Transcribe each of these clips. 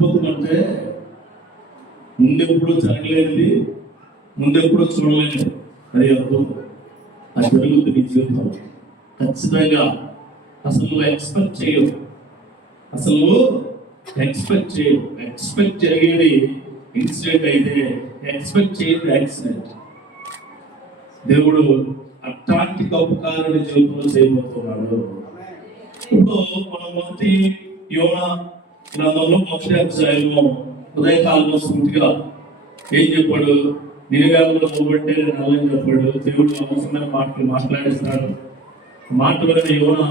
అద్భుతం ముందెప్పుడు జరగలేనిది, ముందెప్పుడు చూడలేదు, అది అద్భుతం. అది జరుగుతుంది నీ జీవితం ఖచ్చితంగా. అసలు నువ్వు ఎక్స్పెక్ట్ చేయవు, ఎక్స్పెక్ట్ జరిగేది ఇన్సిడెంట్ అయితే, ఎక్స్పెక్ట్ చేయదు యాక్సిడెంట్. దేవుడు అట్లాంటి గొప్ప కార్యాన్ని జీవితంలో చేయబోతున్నాడు. ఇప్పుడు మనం మొదటి యోనా గ్రంథంలో మొదటి అధ్యాయంలో ఉదయకాలంలో సూటిగా ఏం చెప్పాడు? నిలవేళలో పోగొట్టే నల్లని చెప్పాడు. దేవుడు అవసరమైన మాటలు మాట్లాడిస్తాడు. మాటలైన యోనా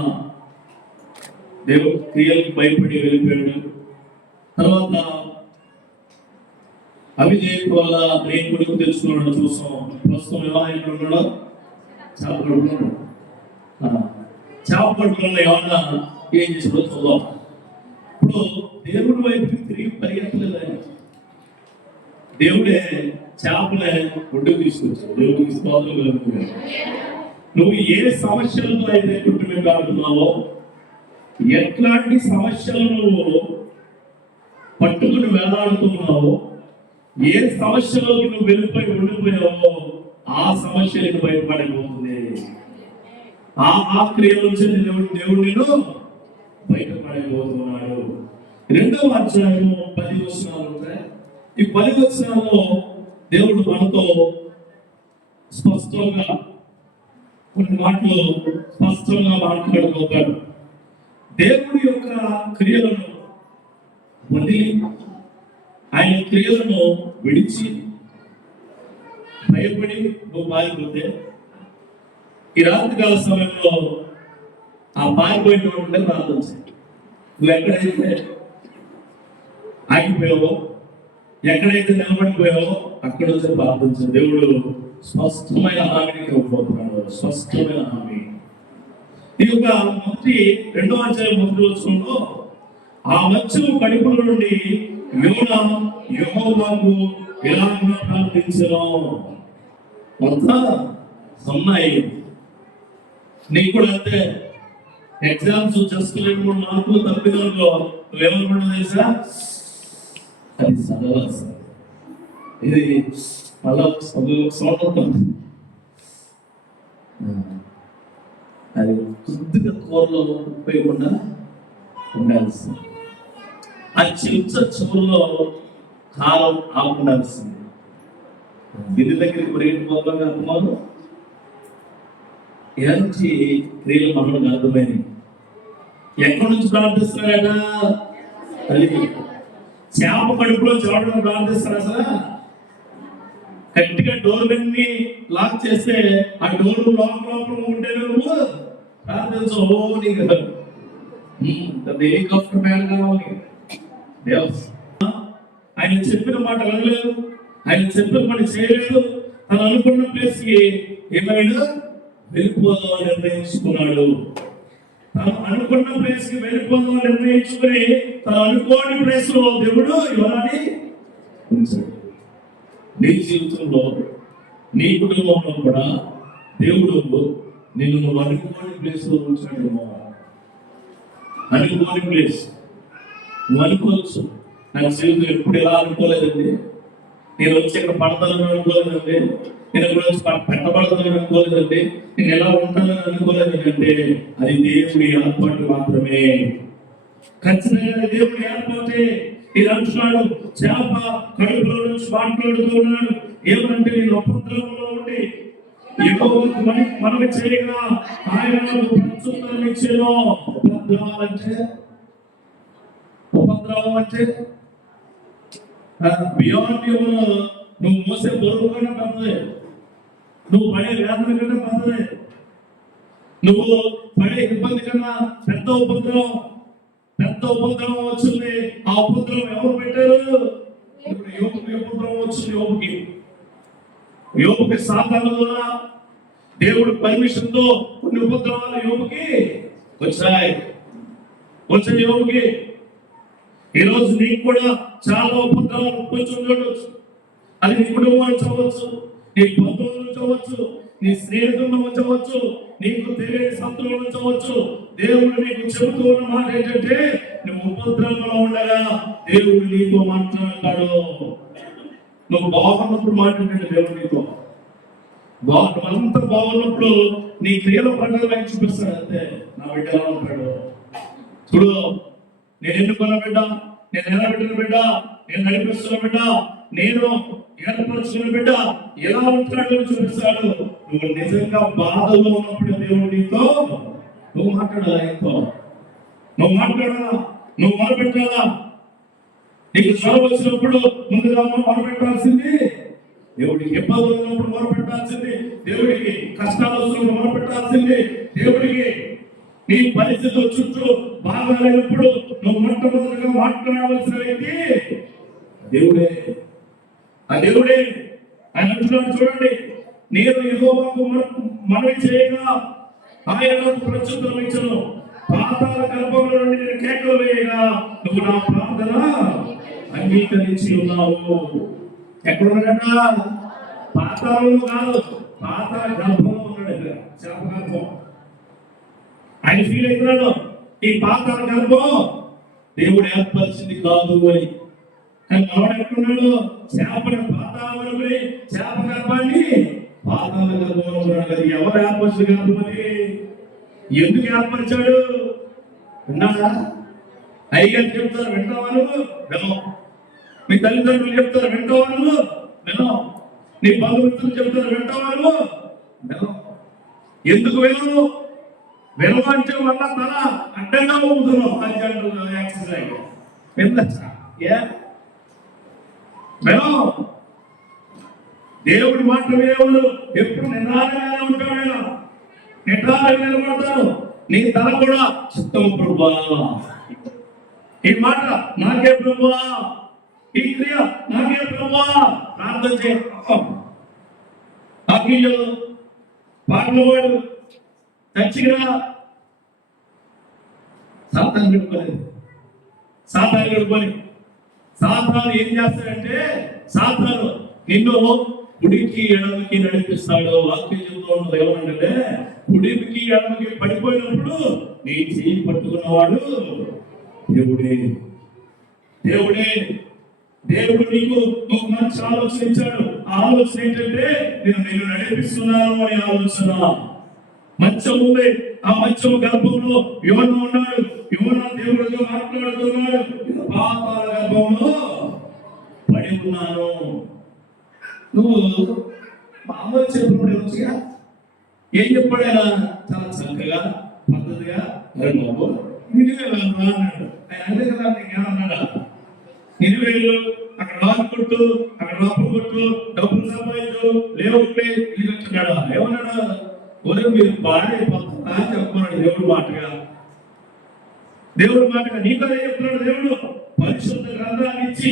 దేవుడు క్రియలకు భయపడి వెళ్ళిపోయాడు. తర్వాత అవిధేయత వల్ల నేను కొడుకు తెలుసుకున్నాడు. చూస్తాం ప్రస్తుతం ఎలా ఉన్నాడో చేపట్టుకున్న ఏమన్నా ఏం చేసాడో చూద్దాం. ఇప్పుడు దేవుడి వైపు తిరిగి పరిగెత్తలేదు ఆయన. దేవుడే చేపలే ఒడ్డుకు తీసుకొచ్చాడు. దేవుడికి స్తోత్రం కలుగుతుంది. నువ్వు ఏ సమస్యలతో అయితే కుటుంబం కాడుతున్నావో, ఎట్లాంటి సమస్యలను నువ్వు పట్టుకుని వేలాడుతున్నావో, ఏ సమస్యలోకి నువ్వు వెళ్ళిపోయి ఉండిపోయావో ఆ సమస్య నేను బయటపడిపోతుంది. ఆ క్రియ నుంచి దేవుడు నేను బయటపడబోతున్నాడు. 2వ అధ్యాయము 10 వచనాలు ఉంటాయి. ఈ 10 వచనాల్లో దేవుడు మనతో స్పష్టంగా కొన్ని మాటలు స్పష్టంగా మాట్లాడబోతాడు. దేవుడి యొక్క క్రియలను వదిలి, ఆయన క్రియలను విడిచి భయపడి నువ్వు పారిపోతే, ఈ రాత్రికాల సమయంలో ఆ పారిపోయినటువంటి ప్రార్థన చేయి. నువ్వు ఎక్కడైతే ఆగిపోయావో, ఎక్కడైతే నిలబడిపోయావో అక్కడ నుంచి ప్రార్థించు. దేవుడు స్పష్టమైన హామీని ఇవ్వబోతున్నాడు. స్పష్టమైన హామీ. ఈ యొక్క 2వ అధ్యాయం 1వ వచనంలో ఆ మత్స్యము కడుపుల నుండి యోనా యెహోవాకు ఇలాగా ప్రార్థించెను. మొత్తం సన్నాయి. నీకు కూడా అంతే. ఎగ్జామ్స్ జస్ట్ 2-3 మార్కులు తప్పిదనుకో నువ్వేమనుకుంటా తెలుసా? అది చదవాలి, ఇది మళ్ళా స్వాతంత్రం. అది కొద్దిగా కూరలో ఉపయోగకుండా ఉండాల్సింది. ఆ చివరిలో కాలం ఆపుండాల్సింది. గిన్నె దగ్గరికి పరిగెట్టిపోతాం అర్థమాలు ఎలాంటి క్రియలు మనకు అర్థమైనవి. ఎక్కడి నుంచి ప్రార్థిస్తున్నారట? తల్లి చేప కడుపులో చూడడం ప్రార్థిస్తారు. అసలు గట్టిగా డోర్లన్నీ లాక్ చేస్తే ఆ డోర్ లోపల ఉంటే నువ్వు ప్రార్థించవు. నీకు హెలికాప్టర్ మ్యాన్ కావాలి. ఆయన చెప్పిన మాట వినలేదు, ఆయన చెప్పిన పని చేయలేదు. తను అనుకున్న ప్లేస్ కి ఏమైనా వెళ్ళిపోదామని నిర్ణయించుకున్నాడు. తను అనుకున్న ప్లేస్ కి వెళ్ళిపోదామని నిర్ణయించుకుని తను అనుకోని ప్లేస్ లో దేవుడు ఇవ్వాలని ఉంచాడు. నీ జీవితంలో, నీ కుటుంబంలో కూడా దేవుడు నిన్ను నువ్వు అనుకోని ప్లేస్ లో ఉంచాడేమో. అనుకోని ప్లేస్ నువ్వు అనుకోవచ్చు. నాకు జీవితం ఎప్పుడు ఎలా అనుకోలేదండి, నేను వచ్చి ఇక్కడ పడతానని అనుకోలేదండి, నేను ఇక్కడ వచ్చి పెట్టబడతానని అనుకోలేదండి, నేను ఎలా ఉంటానని అనుకోలేదండి. అంటే అది దేవుడి ఏర్పాటు మాత్రమే. ఖచ్చితంగా దేవుడి ఏర్పాటే. ఇది అంటున్నాడు, చేప కడుపులో నుంచి మాట్లాడుతూ ఉన్నాడు. ఏమంటే నేను ఉపద్రవంలో ఉండి యెహోవాకు మనవి చేయగా ఆయన నాకు ప్రత్యుత్తరం ఇచ్చెను. ఉపద్రవం అంటే బియాండ్ యువర్, నువ్వు మోసే బరువు కన్నా పెద్దదే, నువ్వు పడే వేదన కన్నా పెద్దదే, నువ్వు పడే ఇబ్బంది కన్నా పెద్ద ఉపద్రవం వచ్చింది. ఆ ఉపద్రవం ఎవరు పెట్టారు? యోబుకి ఉపద్రవం వచ్చింది. యోబుకి సాతాను ద్వారా దేవుడు పర్మిషన్ తో కొన్ని ఉపద్రవాలు యోబుకి వచ్చాయి. యోబుకి ఈరోజు నీకు కూడా చాలా ఉపద్రవాలు కొంచెం చూడవచ్చు. అది నీ కుటుంబం నుంచి అవ్వచ్చు, నీ బంధువుల నుంచి అవ్వచ్చు, నీ స్నేహితులను ఉంచవచ్చు, నీకు తెలియని సంతులను ఉంచవచ్చు. దేవుడు నీకు చెబుతూ ఉన్న మాట ఏంటంటే, నువ్వు ఉపద్రవంలో ఉండగా దేవుడు నీతో మాట్లాడతాడు. నువ్వు బాగున్నప్పుడు మాట్లాడండి దేవుడు నీతో. అంత బాగున్నప్పుడు నీ క్రియల ప్రకారం చూపిస్తాడు. అంతే, నా బిడ్డ ఎలా ఉంటాడు చూడు. నేను ఎన్నుకున్న బిడ్డ, నేను నిలబెట్టిన బిడ్డ, నేను నడిపిస్తున్న బిడ్డ, నేను ఏర్పరచుకున్న బిడ్డ ఎలా ఉంటాడో చూపిస్తాడు. నువ్వు నిజంగా బాధలో ఉన్నప్పుడు దేవుడు నీతో నువ్వు మాట్లాడాలా? ఆయనతో నువ్వు మాట్లాడాలా? నువ్వు మొదలుపెట్టాలా? నీకు జ్వరం వచ్చినప్పుడు ముందుగా మొదలుపెట్టాల్సింది దేవుడికి. ఇబ్బందులు ఉన్నప్పుడు మొదలుపెట్టాల్సింది దేవుడికి. కష్టాలు వచ్చినప్పుడు మొదలుపెట్టాల్సింది దేవుడికి. నీ పరిస్థితులు చుట్టూ బాగా లేనప్పుడు నువ్వు మొట్టమొదటిగా మాట్లాడవలసిన వ్యక్తి దేవుడే. ఆ దేవుడే ఆయన అంటున్నాడు చూడండి, నేను యెహోవాకు మనవి చేయగా ఆయన నాకు ప్రత్యుత్తరం ఇచ్చును. పాతాళ గర్భంలో నుండి నేను కేకలు వేయగా నువ్వు నా ప్రార్థన అంగీకరించి ఉన్నావు. ఎక్కడున్నాడట? పాతాళంలో కాదు, పాతాళ గర్భంలో ఉన్నాడు. శాప గర్భం. ఆయన ఫీల్ అవుతున్నాడు, ఈ పాతాళ గర్భం దేవుడు ఏర్పరిచింది కాదు అని. కానీ మనవాడు ఎక్కడున్నాడు? శాప పాతాళ శాప గర్భాన్ని పాతాళ గర్భంలో ఉన్నాడు కదా. ఎవరు ఏర్పరిచిన గర్భం అది? ఎందుకు ఏర్పరిచాడు? ఉన్నాడా? అయ్యగారు చెప్తారు వింటావా నువ్వు? వినవు. మీ తల్లిదండ్రులు చెప్తారు వింటావా నువ్వు? వినవు. నీ బంధుమిత్రులు చెప్తారు వింటావా నువ్వు? వినవు. ఎందుకు వినవు? వినవంటే వల్ల తల అడ్డంగా ఊపుతున్నావు. ఎక్సర్సైజ్ వినవు. దేవుడి మాట వినేవాళ్ళు ఎప్పుడు నిరాశగా ఉంటాడు. నిరాశ నిలబడతారు. నీ తల కూడా చిత్తం ప్రభువా, ఈ మాట నాకే ప్రభువా, ఈ క్రియ నాకే ప్రభువా, ప్రార్థన చేయడం. పాటలు వాడు చచ్చిగా సాతాను గడుపుకోలేదు. సాతాను ఏం చేస్తాడంటే, సాతాను నిన్ను కుడికి ఎడమకి నడిపిస్తాడు. వాక్యం చెబుతూ ఉన్నది ఏమనంటే, కుడికి ఎడమకి పడిపోయినప్పుడు నీ చేయి పట్టుకున్నవాడు దేవుడే. దేవుడే. దేవుడు నీకు ఒక మంచి ఆలోచన ఇచ్చాడు. ఆ ఆలోచన ఏంటంటే, నేను నడిపిస్తున్నాను అనే ఆలోచన. మంచం ఉంది, ఆ మంచం గర్భంలో యోన ఉన్నాడు. యోన దేవుడితో మాట్లాడుతున్నాడు. పాతాళ గర్భంలో పడి ఉన్నాను. నువ్వు మామూలు చెప్పినప్పుడు వచ్చుగా ఏం చెప్పాడైనా చాలా చక్కగా పద్ధతిగా బాబు అన్నాడు. ఆయన అంటే కదా నీకేమన్నాడా? నిలువేళ్ళు అక్కడ రాజు కొట్టు, అక్కడ రప్పు కొట్టు, డబ్బులు సంపాదించు, లేవుట్లే ఇది వచ్చున్నాడా? ఏమన్నాడా? ఒరే మీరు పాడైపోతుందా అని చెప్పుకున్నాడు దేవుడు మాటగా. దేవుడు మాటగా నీకు అదే చెప్తున్నాడు దేవుడు. పరిశుద్ధ గ్రంథాన్ని ఇచ్చి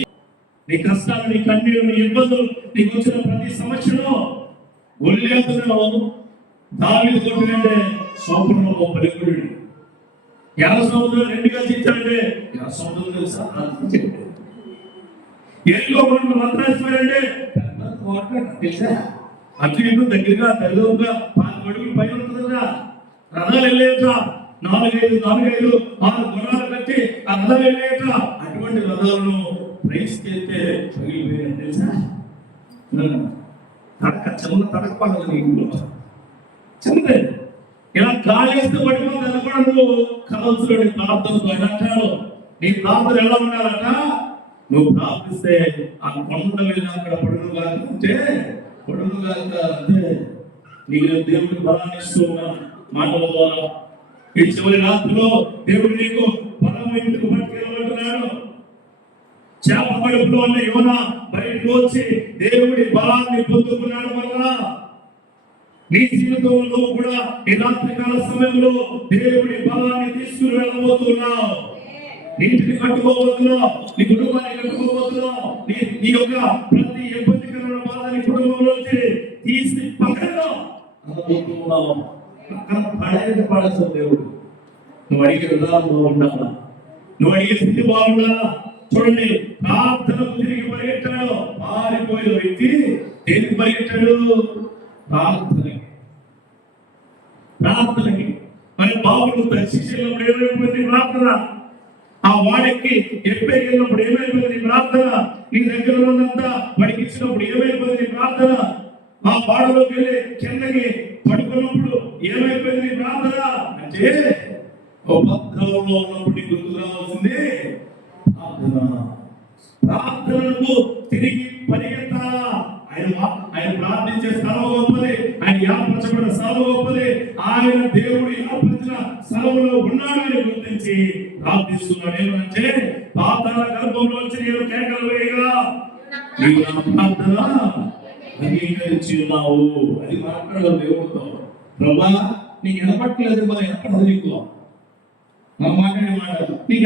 నీ కష్టాలు, నీ కన్నీరు, నీ ఇబ్బందులు, నీకు వచ్చిన ప్రతి సమస్యలో ఒళ్ళేస్తున్నావు. దావీదు కొట్టినంటే సోపురంలో గొప్ప దేవుడు. ఎర్ర సముద్రం రెండుగా ఇచ్చాడంటే ఎర్ర సముద్రం తెలుసా? ఎల్లో మనం మంత్రాసిపోయాడంటే తెలుసా? అటు ఇటు దగ్గరగా దరిదాపుగా 4 అడుగులు పైన ఉంటుందా? రథాలు వెళ్ళేట 4-5 6 గుర్రాలు కట్టి ఆ రథాలు వెళ్ళేట. అటువంటి రథాలను ప్రైస్కెళ్తే పగిలిపోయాడు తెలుసా? తడక చిన్న తడక పడదు ఇంట్లో చిన్నదే. ఇలా కాలేస్తే పడిపోతుంది అనుకోవడం. నువ్వు కలవచ్చులో ప్రార్థనతో అంటాడు. నీ ప్రార్థన ఎలా ఉండాలట? నువ్వు ప్రార్థిస్తే ఆ కొండ మీద అక్కడ పడునుగా అంటే పడునుగా అంటే నీకు దేవుడికి బలాన్ని ఇస్తూ ఉన్నాను మాటల ద్వారా. ఈ చివరి రాత్రిలో దేవుడు నీకు బలం ఎందుకు పట్టుకెళ్ళమంటున్నాడు? చేప కడుపులో ఉన్న యోన బయటకు వచ్చి దేవుడి బలాన్ని పొందుకున్నాడు వల్ల నీ జీవితంలో కూడా ఈ రాత్రికాల సమయంలో దేవుడి బలాన్ని తీసుకుని వెళ్ళబోతున్నావు. ఇంటిని కట్టుకోబోతున్నావు, నీ కుటుంబాన్ని కట్టుకోబోతున్నావు. నీ యొక్క ప్రతి ఇబ్బందికరమైన బాధని కుటుంబంలోంచి తీసి పక్కన అనుకుంటున్నావు. పక్కన పడాల్సిన దేవుడు. నువ్వు అడిగే విధానంలో ఉండాలా? నువ్వు అడిగే స్థితి బాగుండాలా? చూడండి, ప్రార్థనకు తిరిగి పరిగెట్టాడు. పారిపోయిన వ్యక్తి దేనికి పరిగెట్టాడు? ప్రార్థన. ప్రార్థనకి. మరి బాబులు శిష్యులప్పుడు ఏమైపోయింది ప్రార్థన? ఆ వాడికి వెళ్ళినప్పుడు ఏమైపోయింది నీ ప్రార్థన? నీ దగ్గర ఉన్నంతా వాడికి ఇచ్చినప్పుడు ఏమైపోయింది నీ ప్రార్థన? ఆ పాడలోకి వెళ్ళి కిందకి పడుకున్నప్పుడు ఏమైపోయింది నీ ప్రార్థన? అంటే ఉపద్రవంలో ఉన్నప్పుడు నీకు గుర్తుకు రావాల్సింది ప్రార్థన. ప్రార్థనకు తిరిగి పరిగెత్తాలా? ఆయన ప్రార్థించే స్థలం గొప్పది, ఆయన యాపరచబడిన స్థలం గొప్పది, ఆయన దేవుడు యాపరిచిన స్థలంలో ఉన్నాడని గుర్తించి ప్రార్థిస్తున్నాడు. ఏమంటే పాతాళ గర్భంలోంచి నేను కేకలు వేయగా నీవు నా ప్రార్థన అంగీకరించి ఉన్నావు. అది మాట్లాడదు దేవుడితో. ప్రభా నీకు వినపట్టలేదు కదా, వినపడదు నీకు. మా మాట్లాడే మాట నీకు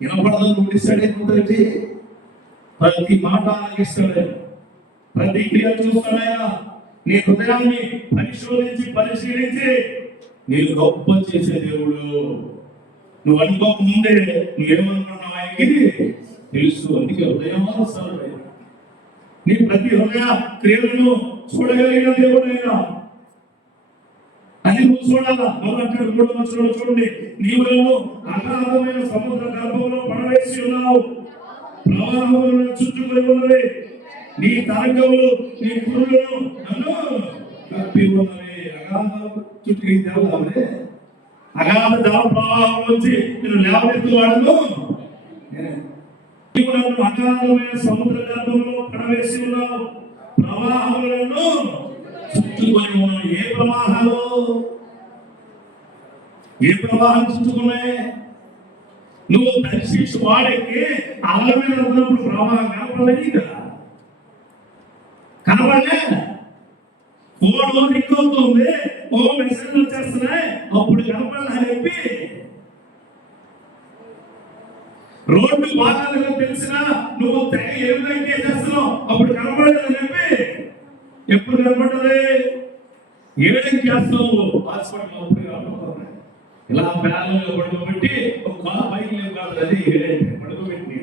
వినపడదు నువ్వు డిసైడ్ అయిపోతుంది. ప్రతి మాట ఆలకిస్తాడు, ప్రతి క్రియ చూస్తాడైనా. నీ హృదయాన్ని పరిశీలించి నేను గొప్ప చేసే దేవుడు. నువ్వు అనుకోక ముందే నువ్వేమనుకున్నావు ఆయనకి తెలుసు. అందుకే హృదయమానసాడు. నీ ప్రతి హృదయ క్రియలను చూడగలిగిన దేవుడైనా అది నువ్వు చూడాలా. మొదటి 3వ వచనంలో చూడండి, నీవు నన్ను అగాధమైన సముద్ర గర్భంలో పడవేసి ఉన్నావు, ప్రవాహములను చుట్టుకొని ఉన్నవి, నీ తరంగములు నీ కురులను నన్ను కప్పి ఉన్నవి. అగాధ చుట్టుకి తెలవాలే, అగాధ జల ప్రవాహం నుంచి నేను లేవనెత్తువాడను. నీవు నన్ను అగాధమైన సముద్ర గర్భంలో పడవేసి ఉన్నావు, ప్రవాహములను చుట్టుకొని ఉన్నావు. ఏ ప్రవాహాలు? ఏ ప్రవాహం చుట్టుకున్నాయి? నువ్వు దర్శించు వాడికి అల్ల మీద ఉన్నప్పుడు ప్రవాహం కనపడలేదు కదా, కనపడలే. ఫోన్లో రింగ్ అవుతుంది, ఓ మెసేజ్ వచ్చేస్తున్నాయి, అప్పుడు కనపడలే చెప్పి రోడ్డు బాగా తెలిసినా నువ్వు తెగ ఏదైతే చేస్తున్నావు అప్పుడు కనపడలేదని చెప్పి ఎప్పుడు కనపడ్డది? ఏడేం చేస్తావు హాస్పిటల్ అప్పుడు కనపడుతుంది. ఇలా ఫ్యాన్లో పడుకోబెట్టి ఒక కాలు పైకి లేవు కాదు, అది ఏడేంటి పడుకోబెట్టి.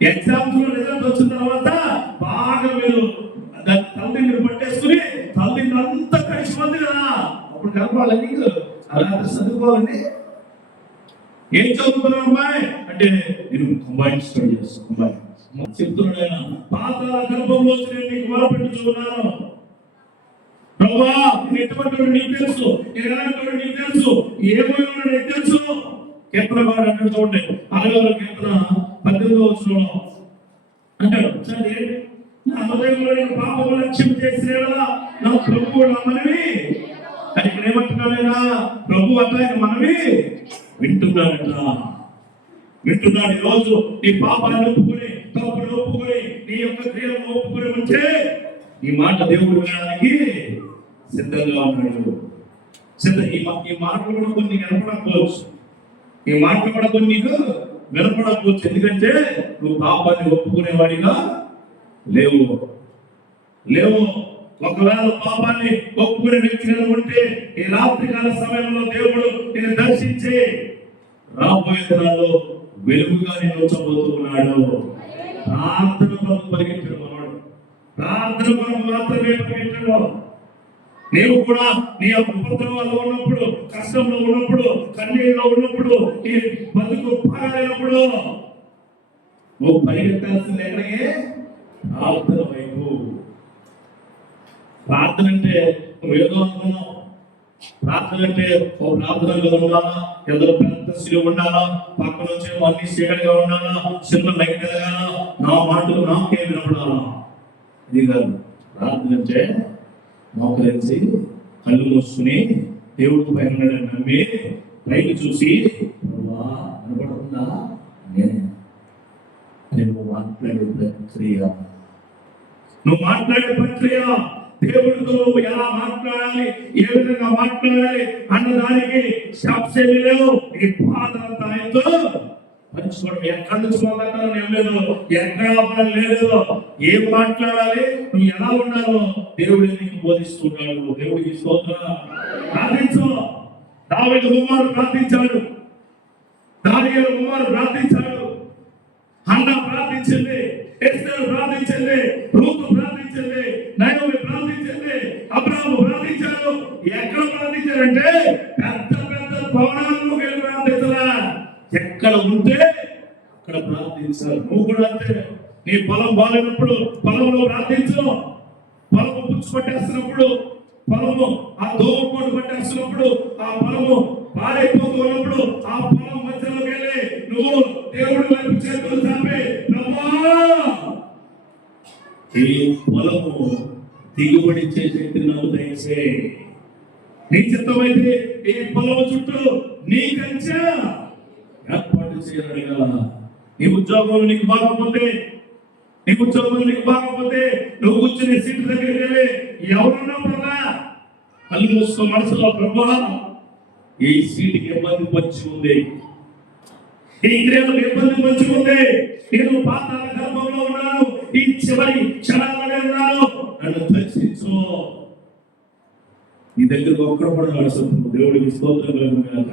ఎగ్జామ్స్ లో రిజల్ట్ వచ్చిన తర్వాత బాగా మీరు తల్లి మీరు పట్టేసుకుని తల్లి అంతా కలిసిపోతుంది కదా, అప్పుడు కనపాలి నీకు. అలా చదువుకోవాలండి. ఏం చదువుకున్నావు అమ్మాయి అంటే నేను కంబైన్ స్టడీ చేస్తాను చెప్తున్నాడు ఆయన. పాతాళ గర్భంలో నేను నీకు మొరపెట్టుచున్నాను ప్రభువా, నేను ఎటువంటి నీకు తెలుసు, నేను ఎలాంటి నీకు తెలుసు, ఏమైనా నీకు తెలుసు. కీర్తనకారుడు అంటాడు చూడండి, 6వ కీర్తన 18వ వచనంలో అంటాడు, సరే నా హృదయంలో నేను పాపము లక్ష్యం చేసేలా నా ప్రభువు నా మనవి. అది ఇక్కడ ఏమంటున్నాడైనా ప్రభు అట్లా ఆయన మనవి వింటున్నాడు. ఈ రోజు నీ పాపాన్ని ఒప్పుకొని, తప్పును ఒప్పుకొని, నీ యొక్క క్రియలను ఒప్పుకొని ఉంటే ఈ మాట దేవుడు వినడానికి సిద్ధంగా ఉన్నాడు. ఈ మాటలు కూడా కొన్ని వినపడకపోవచ్చు, ఈ మాటలు కూడా కొన్ని నీకు వినపడకపోవచ్చు. ఎందుకంటే నువ్వు పాపాన్ని ఒప్పుకునేవాడిగా లేవు. ఒకవేళ పాపాన్ని ఒప్పుకునే వ్యక్తిగా ఉంటే ఈ రాత్రికాల సమయంలో దేవుడు నేను దర్శించి రాబోయే దినాల్లో వెలుగుగా నేను ఉంచబోతున్నాడు. ప్రార్థన కొరకు పరిగెట్టాడు మనవాడు, ప్రార్థన కొరకు మాత్రమే పరిగెట్టాడు. నీవు కూడా నీ యొక్క ఉపద్రవాల్లో ఉన్నప్పుడు, కష్టంలో ఉన్నప్పుడు, కన్నీళ్ళలో ఉన్నప్పుడు, నీ బతుకు బాగాలేనప్పుడు నువ్వు పరిగెత్తాల్సింది ఎక్కడికి? ప్రార్థన వైపు. ప్రార్థన అంటే నువ్వేదో అనుకున్నావు. ప్రార్థన అంటే ఓ ప్రార్థన ఉండాలా, ఎదురు పెద్ద శిలువ ఉండాలా, పక్క నుంచి అన్ని చీకటిగా ఉండాలా, శిల్వ లైట్ ఎదగాల, నా మాటలు నాకే వినపడాలా. ఇది కాదు. ప్రార్థన అంటే మోకరించి కళ్ళు మూసుకుని దేవుడు పైన నమ్మి పైకి చూసి కనపడుతుందా నువ్వు మాట్లాడే ప్రక్రియ దేవుడితో నువ్వు ఎలా మాట్లాడాలి, ఏ విధంగా మాట్లాడాలి అన్నదానికి స్టాప్స్ ఏమీ లేవు. ఈ బాధంతా ఆయనతో పంచుకోవడం. ఎక్కడి నుంచి మొదలెట్టాలని ఏం లేదు, ఎక్కడ లేదు. ఏం మాట్లాడాలి, నువ్వు ఎలా ఉండాలో దేవుడు నీకు బోధిస్తున్నాడు. దేవుడికి స్తోత్రం. ప్రార్థించు. దావీదు కుమారుడు ప్రార్థించాడు, దానియేలు కుమారుడు ప్రార్థించాడు, హన్నా ప్రార్థించింది, ఎస్తేరు ప్రార్థించింది, రూతు ప్రార్థించింది, నయోమి ప్రార్థించింది, అబ్రాహాము ప్రార్థించారు. ఎక్కడ ప్రార్థించారంటే పెద్ద పెద్ద భవనాలను వెళ్ళి ప్రార్థించరా, ఎక్కడ ఉంటే అక్కడ ప్రార్థించారు. నువ్వు కూడా అంతే. నీ పొలం బాగాలేనప్పుడు పొలంలో ప్రార్థించు. పొలము పుచ్చు పట్టేస్తున్నప్పుడు, పొలము ఆ దోమపోటు పట్టేస్తున్నప్పుడు, ఆ పొలము పాడైపోతూ ఉన్నప్పుడు ఆ పొలం మధ్యలోకి వెళ్ళి నువ్వు దేవుడు వైపు చేతులు చాపి ఈ పొలము దిగుబడి చేసేది నాకు దయచే. నీ చిత్తమైతే ఈ పొలము చుట్టూ నీ కంచె ఏర్పాటు చేయాలిగా. నీ ఉద్యోగం నీకు బాగపోతే, నువ్వు కూర్చుని సీటు దగ్గరికి వెళ్ళి ఎవరున్నా పడలా కళ్ళు మూసుకో మనసులో, ప్రభువా ఈ సీటుకి ఇబ్బంది పంచి ఉంది, ఈ క్రియలకు ఇబ్బంది పంచి ఉంది, నేను పాతాళ గర్భంలో ఉన్నాను, ఈ చివరి క్షణాలనే ఉన్నాను, నన్ను దర్శించు. నీ దగ్గరకు ఒక్కడు కూడా నడుస్తుంది. దేవుడికి స్తోత్రం కలుగుగాక.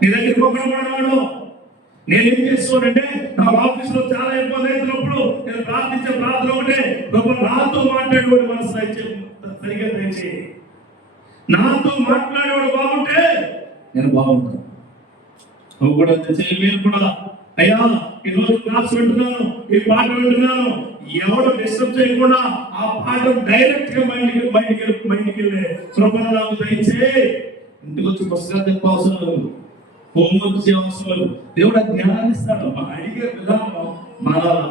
నీ దగ్గరకు ఒక్కడు కూడా రాడు. నేనేం చేస్తున్నానంటే నా ఆఫీస్ లో చాలా ఇబ్బంది అవుతున్నప్పుడు నేను ప్రార్థించే ప్రార్థన ఒకటే, ప్రభు నాతో మాట్లాడేవాడు మనసు సరిగ్గా తెచ్చి, నాతో మాట్లాడేవాడు బాగుంటే నేను బాగుంటాను. నువ్వు కూడా తెచ్చి మీరు కూడా, అయ్యా ఈరోజు క్లాస్ వింటున్నాను, ఈ పాట వింటున్నాను, ఎవరు డిస్టర్బ్ చేయకుండా ఆ పాట డైరెక్ట్ గా మైండ్కి వెళ్ళే కృపను నాకు దయచే. ఇంటికి వచ్చి పుస్తకాలు చెప్పవసరం లేదు, హోంవర్క్ చేయవలసిన వాళ్ళు దేవుడు జ్ఞానాన్ని ఇస్తాడు. అడిగే విధానం మారాలా.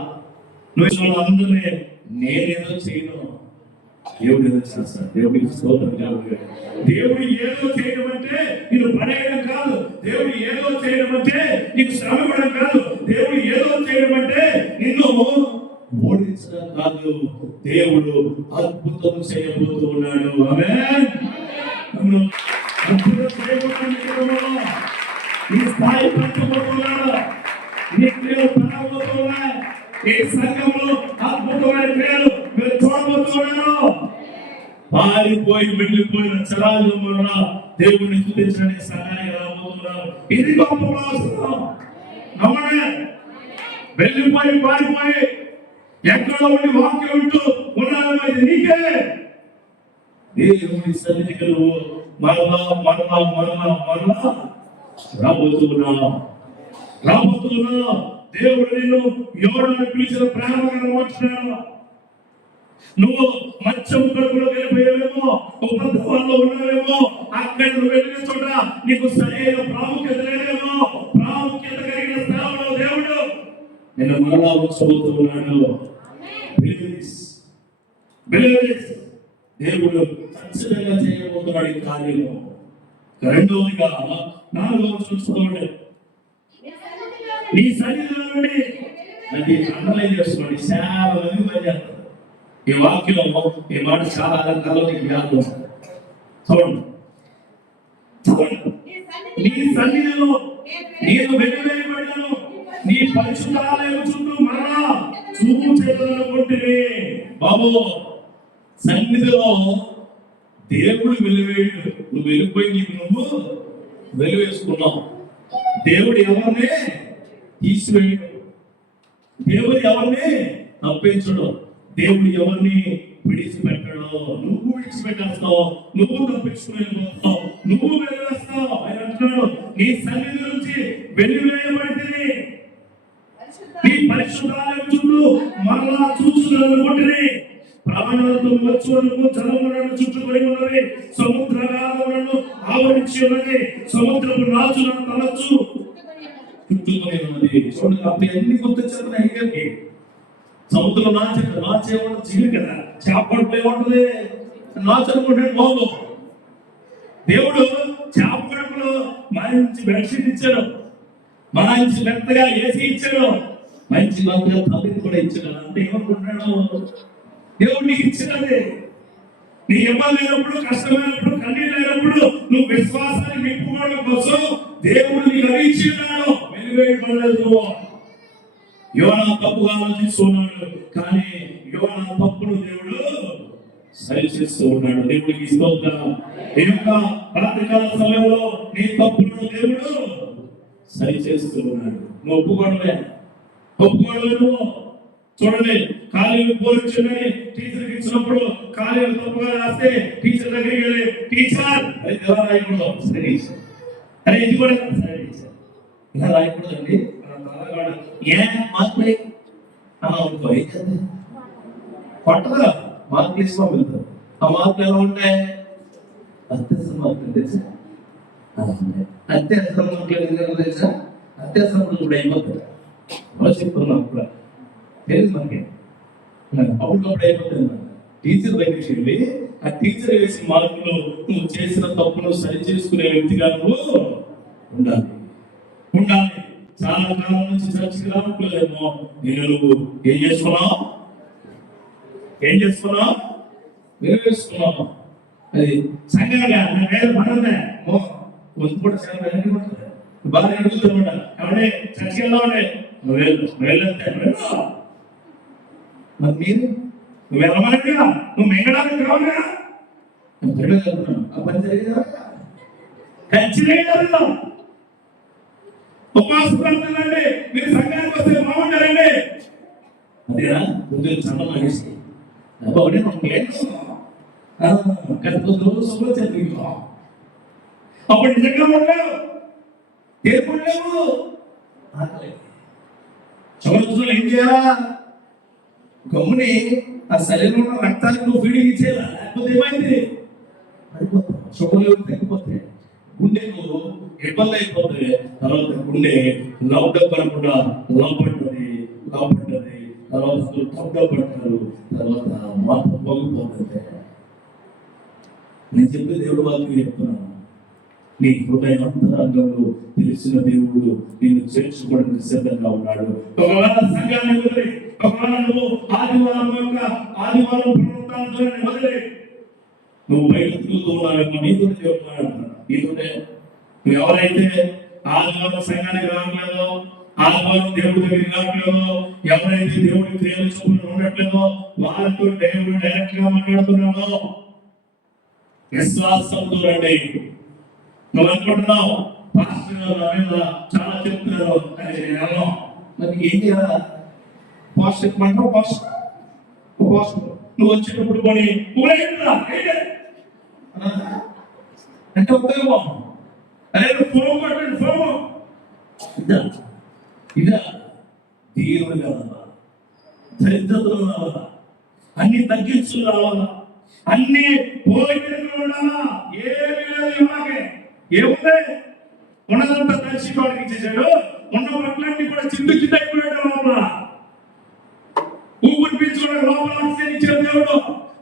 నువ్వు అందరినీ నేనేదో చేయను, దేవుడు ఏదో చేస్తాడు. దేవుడికి స్తోత్రం కలుగుగాక. దేవుడు ఏదో చేయడం అంటే నీకు పడేయడం కాదు. దేవుడు ఏదో చేయడం అంటే నీకు శ్రమ పడడం కాదు. దేవుడు ఏదో చేయడం అంటే నిన్ను ఓడించడం కాదు. దేవుడు అద్భుతం చేయబోతూ ఉన్నాడు. ఆమేన్. అద్భుతం చేయబోతున్నాడు. ఈ స్థాయి పంచబోతున్నాడు. నీ క్రియలు పెరగబోతున్నాయి. ఈ సంఘంలో అద్భుతమైన క్రియలు మీరు చూడబోతున్నారు. పారిపోయి వెళ్ళిపోయిన చరాజమున దేవుడిని స్తుతించడానికి సహాయంగా రాబోతున్నారు. ఇది గొప్ప అవసరం. నమ్మనే వెళ్ళిపోయి పారిపోయి ఎక్కడ ఉండి వాక్యం వింటూ ఉన్నాడు నీకే. దేవుని సన్నిధికి మరలా రాబోతున్నా. దేవుడు నిన్ను ఎవరని పిలిచిన ప్రేమగా మార్చున్నాడు. నువ్వు మత్స్యం కడుపులో వెళ్ళిపోయావేమో, ఉపద్రవాల్లో ఉన్నావేమో, అక్కడ నువ్వు వెళ్ళిన చోట నీకు సరైన ప్రాముఖ్యత లేదేమో, ప్రాముఖ్యత కలిగిన స్థలంలో దేవుడు నిన్ను మరలా ఉంచబోతున్నాడు. దేవుడు ఖచ్చితంగా చేయబోతున్నాడు ఈ కార్యము. రెండవదిగా 4వ చూసుకోండి, నీ సన్నిధిలో నుండి అది అండర్లైన్ చేసుకోండి. చాలా మంది పనిచేస్తారు ఈ వాక్యం, ఈ మాట చాలా అలంకారంలో నీకు వ్యాధి. చూడండి, నీ సన్నిధిలో నేను వెలువేయబడ్డాను, నీ పరిశుద్ధాలయం చుట్టూ మరలా చూపు చేయాలనుకుంటే బాబు సన్నిధిలో దేవుడు వెలువేయడు. నువ్వు వెళ్ళిపోయి నీకు నువ్వు వెలువేసుకున్నావు. దేవుడు ఎవరిని తీసివేయడు, దేవుడు ఎవరిని తప్పించడు, దేవుడు ఎవరిని విడిచిపెట్టడు. నువ్వు విడిచిపెట్టేస్తావు, నువ్వు తప్పించుకుని పోతావు, నువ్వు వెలివేస్తావు. ఆయన అంటున్నాడు, నీ సన్నిధి నుంచి వెలివేయబడితే నీ పరిశుద్ధాలయం చుట్టూ మరలా చూస్తున్నాను. ప్రాణాలతో వచ్చి వరకు జలములను చుట్టుకొని ఉన్నది, సముద్రాలను ఆవరించి ఉన్నది, సముద్రపు రాజులను తలచు చుట్టుకొని ఉన్నది. చూడండి, అప్పుడు ఎన్ని గుర్తొచ్చాయి. సముద్రం నాచేవాడు జీవి కదా, చేపడుతూ ఏముంటది, నాచనుకుంటాడు బాబు. దేవుడు చేప కడుపులో మంచి బెడ్షీట్ ఇచ్చాడు, మంచి మెత్తగా ఏసీ ఇచ్చాడు, మంచి మెత్తగా తల్లిని కూడా ఇచ్చాడు. అంటే ఏమనుకుంటున్నాడు, దేవుడు నీకు ఇచ్చినది. నీ ఇబ్బంది లేనప్పుడు, కష్టమైనప్పుడు, కన్నీళ్ళు లేనప్పుడు నువ్వు విశ్వాసాన్ని నింపుకోవడం కోసం దేవుడు నీకు అవిచ్చిన్నాడు. వెలివేయబడలేదు. యోనా తప్పుగా ఆలోచిస్తున్నాడు, కానీ యోనా తప్పును దేవుడు సరి చేస్తూ ఉన్నాడు. దేవుడికి స్తోత్రం. ఈ యొక్క రాత్రికాల సమయంలో నీ తప్పులను దేవుడు సరి చేస్తూ ఉన్నాడు. నువ్వు ఒప్పుకోవడమే చూడండి, ఖాళీలు పోల్చున్నాయి. టీచర్కి ఇచ్చినప్పుడు ఖాళీలు తప్పుగా రాస్తే టీచర్ దగ్గరికి వెళ్ళి, టీచర్ అది ఎలా రాయకూడదు, సరే అరే ఇది కూడా సరే టీచర్ ఇలా రాయకూడదండి, ఏ మార్కులు అనుకో అయితే కొట్టగా మార్కులు తీసుకో వెళ్తారు. ఆ మార్కులు ఎలా ఉంటాయి? అత్యవసర మార్కులు తెలుసా? అత్యవసర మార్కులు తెలుసా? అత్యవసర ఇప్పుడు అయిపోతుంది. అలా చెప్తున్నాం కూడా తెలుసు మనకి. అప్పటికప్పుడు అయిపోతుంది. టీచర్ దగ్గరికి వెళ్ళి ఆ టీచర్ వేసిన మార్కులు నువ్వు చేసిన తప్పును సరి చేసుకునే వ్యక్తిగా నువ్వు ఉండాలి. చాలా కాలం నుంచి చర్చకి రావట్లేదేమో, నేను నువ్వు ఏం చేసుకున్నావు వేసుకున్నావు. అది సంఘంగా నా వేరే పడదే కొంత కూడా చాలా వెనకబడుతుంది. బాగా అడుగుతామట, ఎవడే చర్చకి వెళ్దామంటే వెళ్ళంతే మరి మీరు నువ్వు వెళ్ళమనగా నువ్వు మింగడానికి రావుగా ఆ పని జరిగేదా? ఖచ్చితంగా ఉపవాస ప్రార్థనలండి, మీరు సంఘానికి వస్తే బాగుంటారండి. అదేనా కొంచెం చాలా మనిషి ఒకటే గత కొద్ది రోజులు శుభ్రం చెప్పిస్తాం. అప్పుడు నిజంగా ఉండలేవు, తీర్పులేవు. చివరి ఏం చేయాలా? గమ్ముని ఆ శరీరంలో రక్తానికి నువ్వు ఫీడింగ్ ఇచ్చేయాలా, లేకపోతే ఏమైంది? అయిపోతావు. షుగర్లు తగ్గిపోతే గుండెకు ఇబ్బంది అయిపోతుంది. తర్వాత గుండె లాక్డౌన్ అనకుండా లాపడ్డది, తర్వాత టప్డౌన్ పడతారు, తర్వాత మాత్రం పొగిపోతుంది. నేను చెప్పే దేవుడు వాక్యం చెప్తున్నాను, నీ హృదయాంతరంగంలో తెలిసిన దేవుడు నిన్ను చేర్చుకోవడానికి సిద్ధంగా ఉన్నాడు. ఒకవేళ సంఘాన్ని వదిలి, ఒకవేళ నువ్వు ఆదివారం పునరుత్థానాన్ని వదిలి నువ్వు బయట తిరుగుతూ ఉన్నావేమో, నీతోనే దేవుడు మాట్లాడుతున్నాడు. నీతోనే నువ్వు ఎవరైతే ఆదివారం సంఘానికి రావట్లేదో, ఆదివారం దేవుడి దగ్గరికి రావట్లేదో, ఎవరైతే దేవుడి క్రియలు చూపులు ఉండట్లేదో వాళ్ళతో దేవుడు డైరెక్ట్ గా మాట్లాడుతున్నాడో విశ్వాసంతో రండి. నువ్వు అనుకుంటున్నావు పాస్టర్ గారు నా మీద చాలా చెప్తున్నారు అని నేను మరి ఏం చేయాలా? పాస్టర్ చెప్పమంటావు, పాస్టర్ నువ్వు వచ్చేటప్పుడు కొని అంటే ఉపయోగం. అదే ఫోన్ పట్టండి, ఫోన్ ఇదా దేవుడు కావాలా? దరిద్రతలు రావాలా? అన్ని తగ్గించు రావాలా? అన్ని పోయిన ఉండాలా? ఏమి లేదు ఇలాగే ఏముంది? ఉన్నదంతా కలిసి వాడికి ఇచ్చేసాడు. ఉన్న పట్లన్నీ కూడా చిందు చింత అయిపోయాడు. లోపల ఊపిరి పీల్చుకోవడానికి లోపల ఆక్సిజన్ ఇచ్చాడు దేవుడు.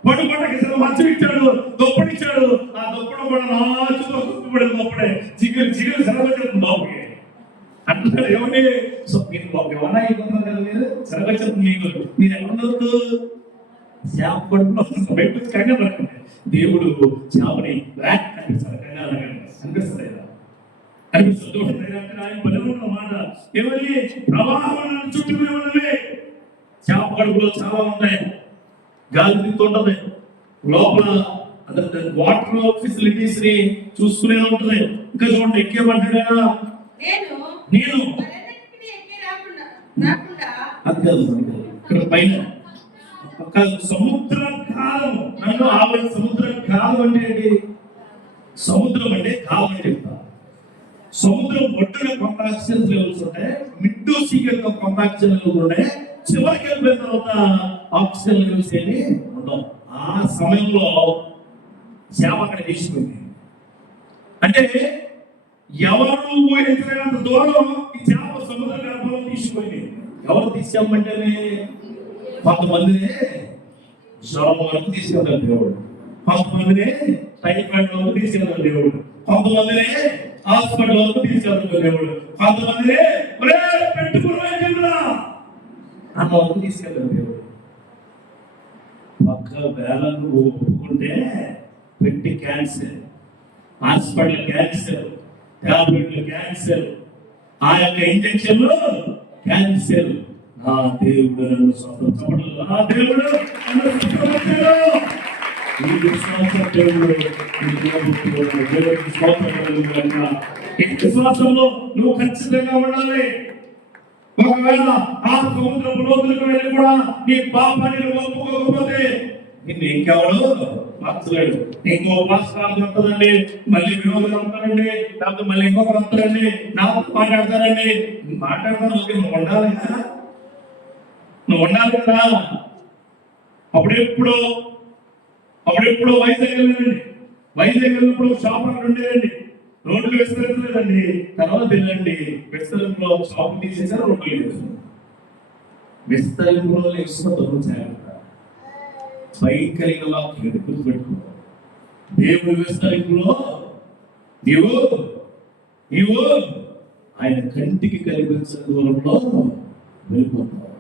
పడుకోవడానికి మంచం ఇచ్చాడు, దుప్పటి ఇచ్చాడు. ఆ దుప్పడం కూడా నాచుతో కుట్టుబడింది. దుప్పడే జిగురు సెలవుతుంది బాబుకి అంటున్నాడు. ఏమండి ఏమన్నా అయిపోతున్నారు కదా మీరు, సెలవుతుంది మీకు. మీరు ఎక్కడున్నారు? చేప పడుకున్న బయట కంగా పడుతుంది. దేవుడు చేపని అనిపిస్తారు, కంగా అనిపిస్తుంది కదా, అనిపిస్తుంది. ఆయన పలుకున్న మాట ఏమని, ప్రవాహం చుట్టూ ఉన్నది. చేప కడుపులో చాలా ఉంటాయి, గాలి తింటుంటది, లోపల వాటర్ ఫెసిలిటీస్ ని చూసుకునే ఉంటది. ఇంకా చూడండి, ఎక్కేమంటాడా నేను అది కాదు ఇక్కడ పైన ఒక సముద్ర కాలం నన్ను ఆవిడ. సముద్ర కాలం అంటే ఏంటి? సముద్రం అంటే కాలం అని చెప్తా. సముద్రం ఒడ్డున కొంత ఆక్సిజన్ లెవెల్స్ ఉంటాయి, మిడ్ సీకెట్ కొంత ఆక్సిజన్ లెవెల్స్ ఉంటాయి, చివరికి వెళ్ళిపోయిన తర్వాత ఆక్సిజన్ లెవెల్స్ ఏమి ఉండవు. ఆ సమయంలో చేప అక్కడ తీసుకుంది. అంటే ఎవరు ఊహించలేనంత దూరం ఈ చేప సముద్ర గర్భంలో తీసుకుపోయింది. ఎవరు తీసుకెళ్ళమంటేనే కొంతమందినే జ్వరం వరకు తీసుకెళ్తాడు దేవుడు, కొంతమందినే టైఫాయిడ్ వరకు తీసుకెళ్తాడు దేవుడు, కొంతమందినే హాస్పిటల్ వరకు తీసుకెళ్తాడు దేవుడు, కొంతమందినే పెట్టుకున్నా అన్న వరకు తీసుకెళ్తాడు దేవుడు. పక్క వేళను ఒప్పుకుంటే పెట్టి క్యాన్సర్, హాస్పిటల్ క్యాన్సర్, టాబ్లెట్లు క్యాన్సర్, ఆ యొక్క ఇంజక్షన్లు క్యాన్సర్. నా దేవుడు నన్ను స్వతంత్రపడు, నా దేవుడు నన్ను స్వతంత్రపడ్డాడు. ఈ విశ్వాసం దేవుడు విశ్వాసంలో నువ్వు ఖచ్చితంగా ఉండాలి. ఒకవేళ ఆ సముద్రపు లోతులకు వెళ్ళి కూడా నీ పాపాన్ని ఒప్పుకోకపోతే నిన్ను ఇంకెవడు మార్చలేడు. ఇంకో పాస్టర్ ఉంటుందండి, మళ్ళీ విరోధులు ఉంటారండి, లేకపోతే మళ్ళీ ఇంకొకరు వస్తారండి, నాకు మాట్లాడతారండి. మాట్లాడతాను, నువ్వు ఉండాలి కదా, నువ్వు ఉండాలి కదా. అప్పుడెప్పుడు వైజాగ్ వెళ్ళండి, వైజాగ్ వెళ్ళినప్పుడు షాప్ అక్కడ ఉండేదండి, రోడ్లు విస్తరించలేదండి. తర్వాత వెళ్ళండి, విస్తరింపులో షాప్ తీసేసారు, రోడ్లు లేదు. విస్తరింపులో ఇష్టం భయంకరంగా వాక్యం గుర్తుపెట్టుకో. దేవుడు విస్తరింపులో నీవు ఆయన కంటికి కనిపించిన దూరంలో వెళ్ళిపోతావు.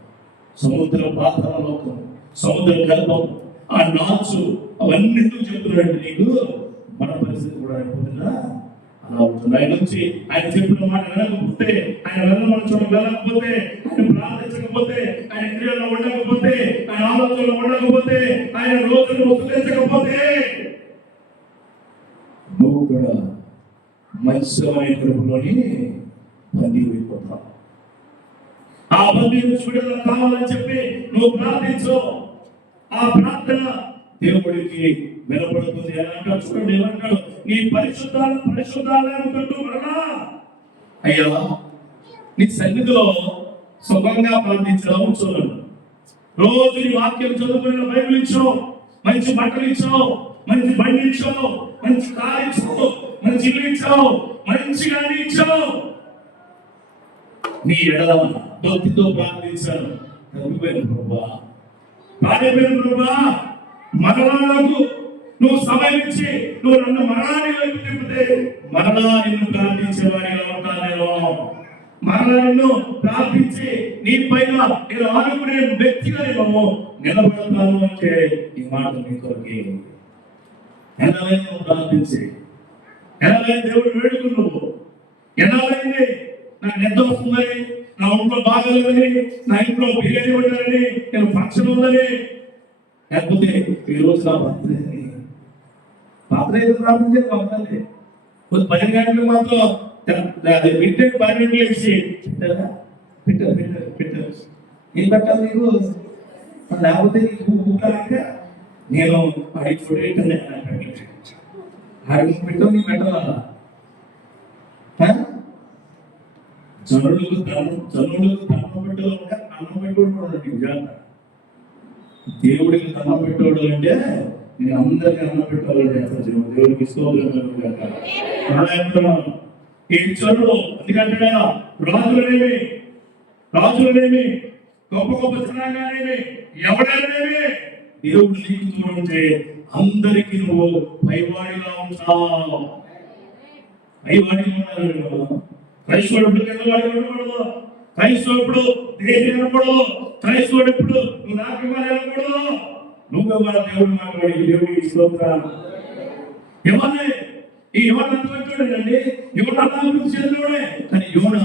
సముద్ర పాతాళ లోకం, సముద్ర గర్భం, ఆ నాచు, అవన్నీ ఎందుకు చెప్తున్నాడు నీకు? మన పరిస్థితి కూడా అయిపోతుందా అలా ఉంటుంది. ఆయన నుంచి ఆయన చెప్పిన మాట వినకపోతే, ఆయన వెళ్ళకపోతే, ఆయన ప్రార్థించకపోతే, ఆయన క్రియలో ఉండకపోతే, ఆయన ఆలోచనలో ఉండకపోతే, ఆయన రోజును ఉపయోగించకపోతే నువ్వు కూడా మంచిమైన కడుపులోని బందీ అయిపోతావు. ఆ బందీ నుంచి విడుదల కావాలని చెప్పి నువ్వు ప్రార్థించు. ఆ ప్రార్థన దేవుడికి వినపడుతుంది. అని అంటాడు, చూడండి ఏమంటాడు, నీ పరిశుద్ధాలయం కట్టుకున్నా అయ్యా నీ సన్నిధిలో సుఖంగా ప్రార్థించడం చూడండి. రోజు నీ వాక్యం చదువుకుని బైబిల్ ఇచ్చావు, మంచి బట్టలు ఇచ్చావు, మంచి బండి ఇచ్చావు, మంచి కారు ఇచ్చావు, మంచి ఇల్లు ఇచ్చావు, మంచిగా ఇచ్చావు. నీ ఎడల భక్తితో ప్రార్థించాను, తగ్గిపోయిన ప్రభా, భార్యపోయిన ప్రభా, మరణాలకు నువ్వు సమయం ఇచ్చి నువ్వు నన్ను మరణాన్ని వైపు తిప్పితే మరణా నిన్ను ప్రార్థించేవాడిగా ఉంటాను. నేను మరణా నిన్ను ప్రార్థించి నీ పైన నేను ఆనుకునే వ్యక్తిగా నేను నిలబడతాను అంటే ఈ మాట నీ కొరకే. ఎలాగైనా నువ్వు ప్రార్థించి, ఎలాగైనా దేవుడు వేడుకు, నువ్వు ఎలాగైంది నాకు నిద్ర వస్తుందని, నా ఇంట్లో బాగాలేదని, నా ఇంట్లో బిర్యానీ ఉండాలని, నేను ఫంక్షన్ ఉందని, లేకపోతే ఈరోజు నా పాత్ర ఏదో ప్రార్థించే పాత్రలే కొంచెం 10 గంటలకు మాత్రం అది పెట్టే 10 గంటలు ఇచ్చి పెట్టారు ఏం పెట్టాలి నీకు? లేకపోతే నీకు అంటే నేను అడిగి పెట్టావు, నీకు పెట్టాలా? జనులకు ధనం పెట్టడం అంటే అన్నం పెట్టుకోవడం. దేవుడికి ధనం పెట్టేవాడు అంటే నేను అందరికీ అన్నం పెట్టాలని చేస్తాను. దేవుడికి ఈ చదువు ఎందుకంటే రాజులనేమి గొప్ప గొప్ప జనాంగానేమి ఎవడనేమి దేవుడు నీకు చూడంటే అందరికీ నువ్వు పైవాడిగా ఉంటావు. పైవాడిగా ఉండాలి. క్రైస్తవుడు కింద వాడిగా ఉండకూడదు, క్రైస్తవుడు దేశం అనకూడదు, క్రైస్తవుడు ఇప్పుడు నువ్వు నాకు ఇవ్వాలనకూడదు. నువ్వు ఇవ్వాలి దేవుడు మాట్లాడి. దేవుడికి స్తోత్రం. ఎవరిని ఈ యువత అండి, యువత అభివృద్ధి చెందినోడే. కానీ యువత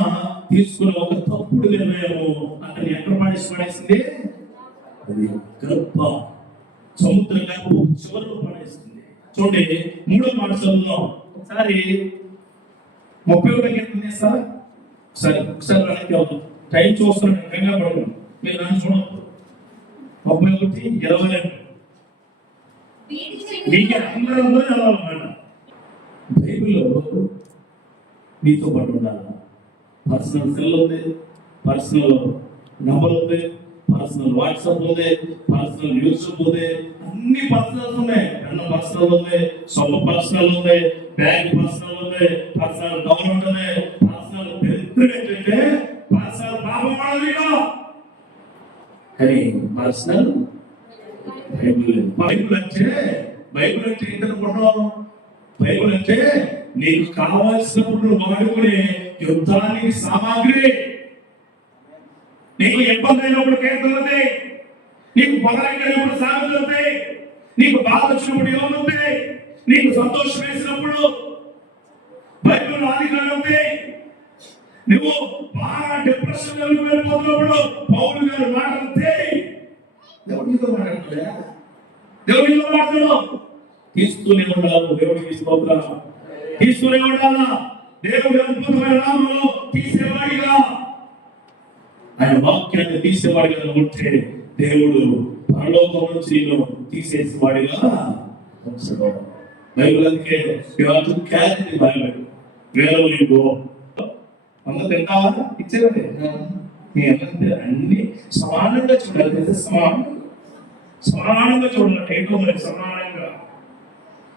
తీసుకున్న ఒక తప్పుడు నిర్ణయము అతన్ని ఎక్కడ పడేసింది? అది గర్భ సముద్ర గర్భం చివరిలో పడేస్తుంది. చూడండి 3వ మాట చదువుదాం ఒకసారి. 31 కీర్తన చేస్తారా? ఒకసారి వెనక్కి అవుతాం. టైం చూస్తున్నాను, కంగా పడదు, మీరు నన్ను చూడదు. 31:22 మీకే అందరూ చదవాలన్నమాట. బైబిల్లో మీతో పాటు ఉండాలి. పర్సనల్ సెల్ ఉంది, పర్సనల్ నంబర్ ఉంది, పర్సనల్ వాట్సాప్ ఉంది, పర్సనల్ యూట్యూబ్ ఉంది, అన్ని పర్సనల్స్ ఉన్నాయి. అన్న పర్సనల్ ఉంది, సొంత పర్సనల్ ఉంది, బ్యాంక్ పర్సనల్ ఉంది, పర్సనల్ గవర్నమెంట్ ఉంది, పర్సనల్ ఏంటంటే పర్సనల్ పాపం వాడదు. కానీ పర్సనల్ బైబిల్ అంటే ఏంటనుకుంటున్నావు? బైబిల్ అంటే నీకు కావాల్సినప్పుడు వాడుకునే యుద్ధానికి సామాగ్రి. నీకు ఇబ్బంది అయినప్పుడు కేంద్రం, నీకు పొగరైనప్పుడు సాగుతుంది, నీకు బాధ వచ్చినప్పుడు ఏమవుతుంది, నీకు సంతోషం వేసినప్పుడు బైబిల్ ఆదికాలు ఉంది. నువ్వు బాగా డిప్రెషన్ వెళ్ళిపోతున్నప్పుడు పౌలు గారు మాట్లాడితే దేవుడితో మాట్లాడలే, దేవుడితో మాట్లాడు. తీస్తూనే ఉండాలి. దేవుడికి స్తోత్రం. తీస్తూనే ఉండాలా. దేవుడి అద్భుతమైన నామములో తీసేవాడిగా ఆయన వాక్యాన్ని తీసేవాడిగా ఉంటే దేవుడు పరలోకం నుంచి నేను తీసేసేవాడిగా ఉంచడం. బైబిల్ అందుకే క్యారీ బైబిల్ వేరే అందరూ తింటావా ఇచ్చేవాడే అన్ని సమానంగా చూడాలి. సమానంగా చూడాలి. ఏంటో మరి సమానంగా.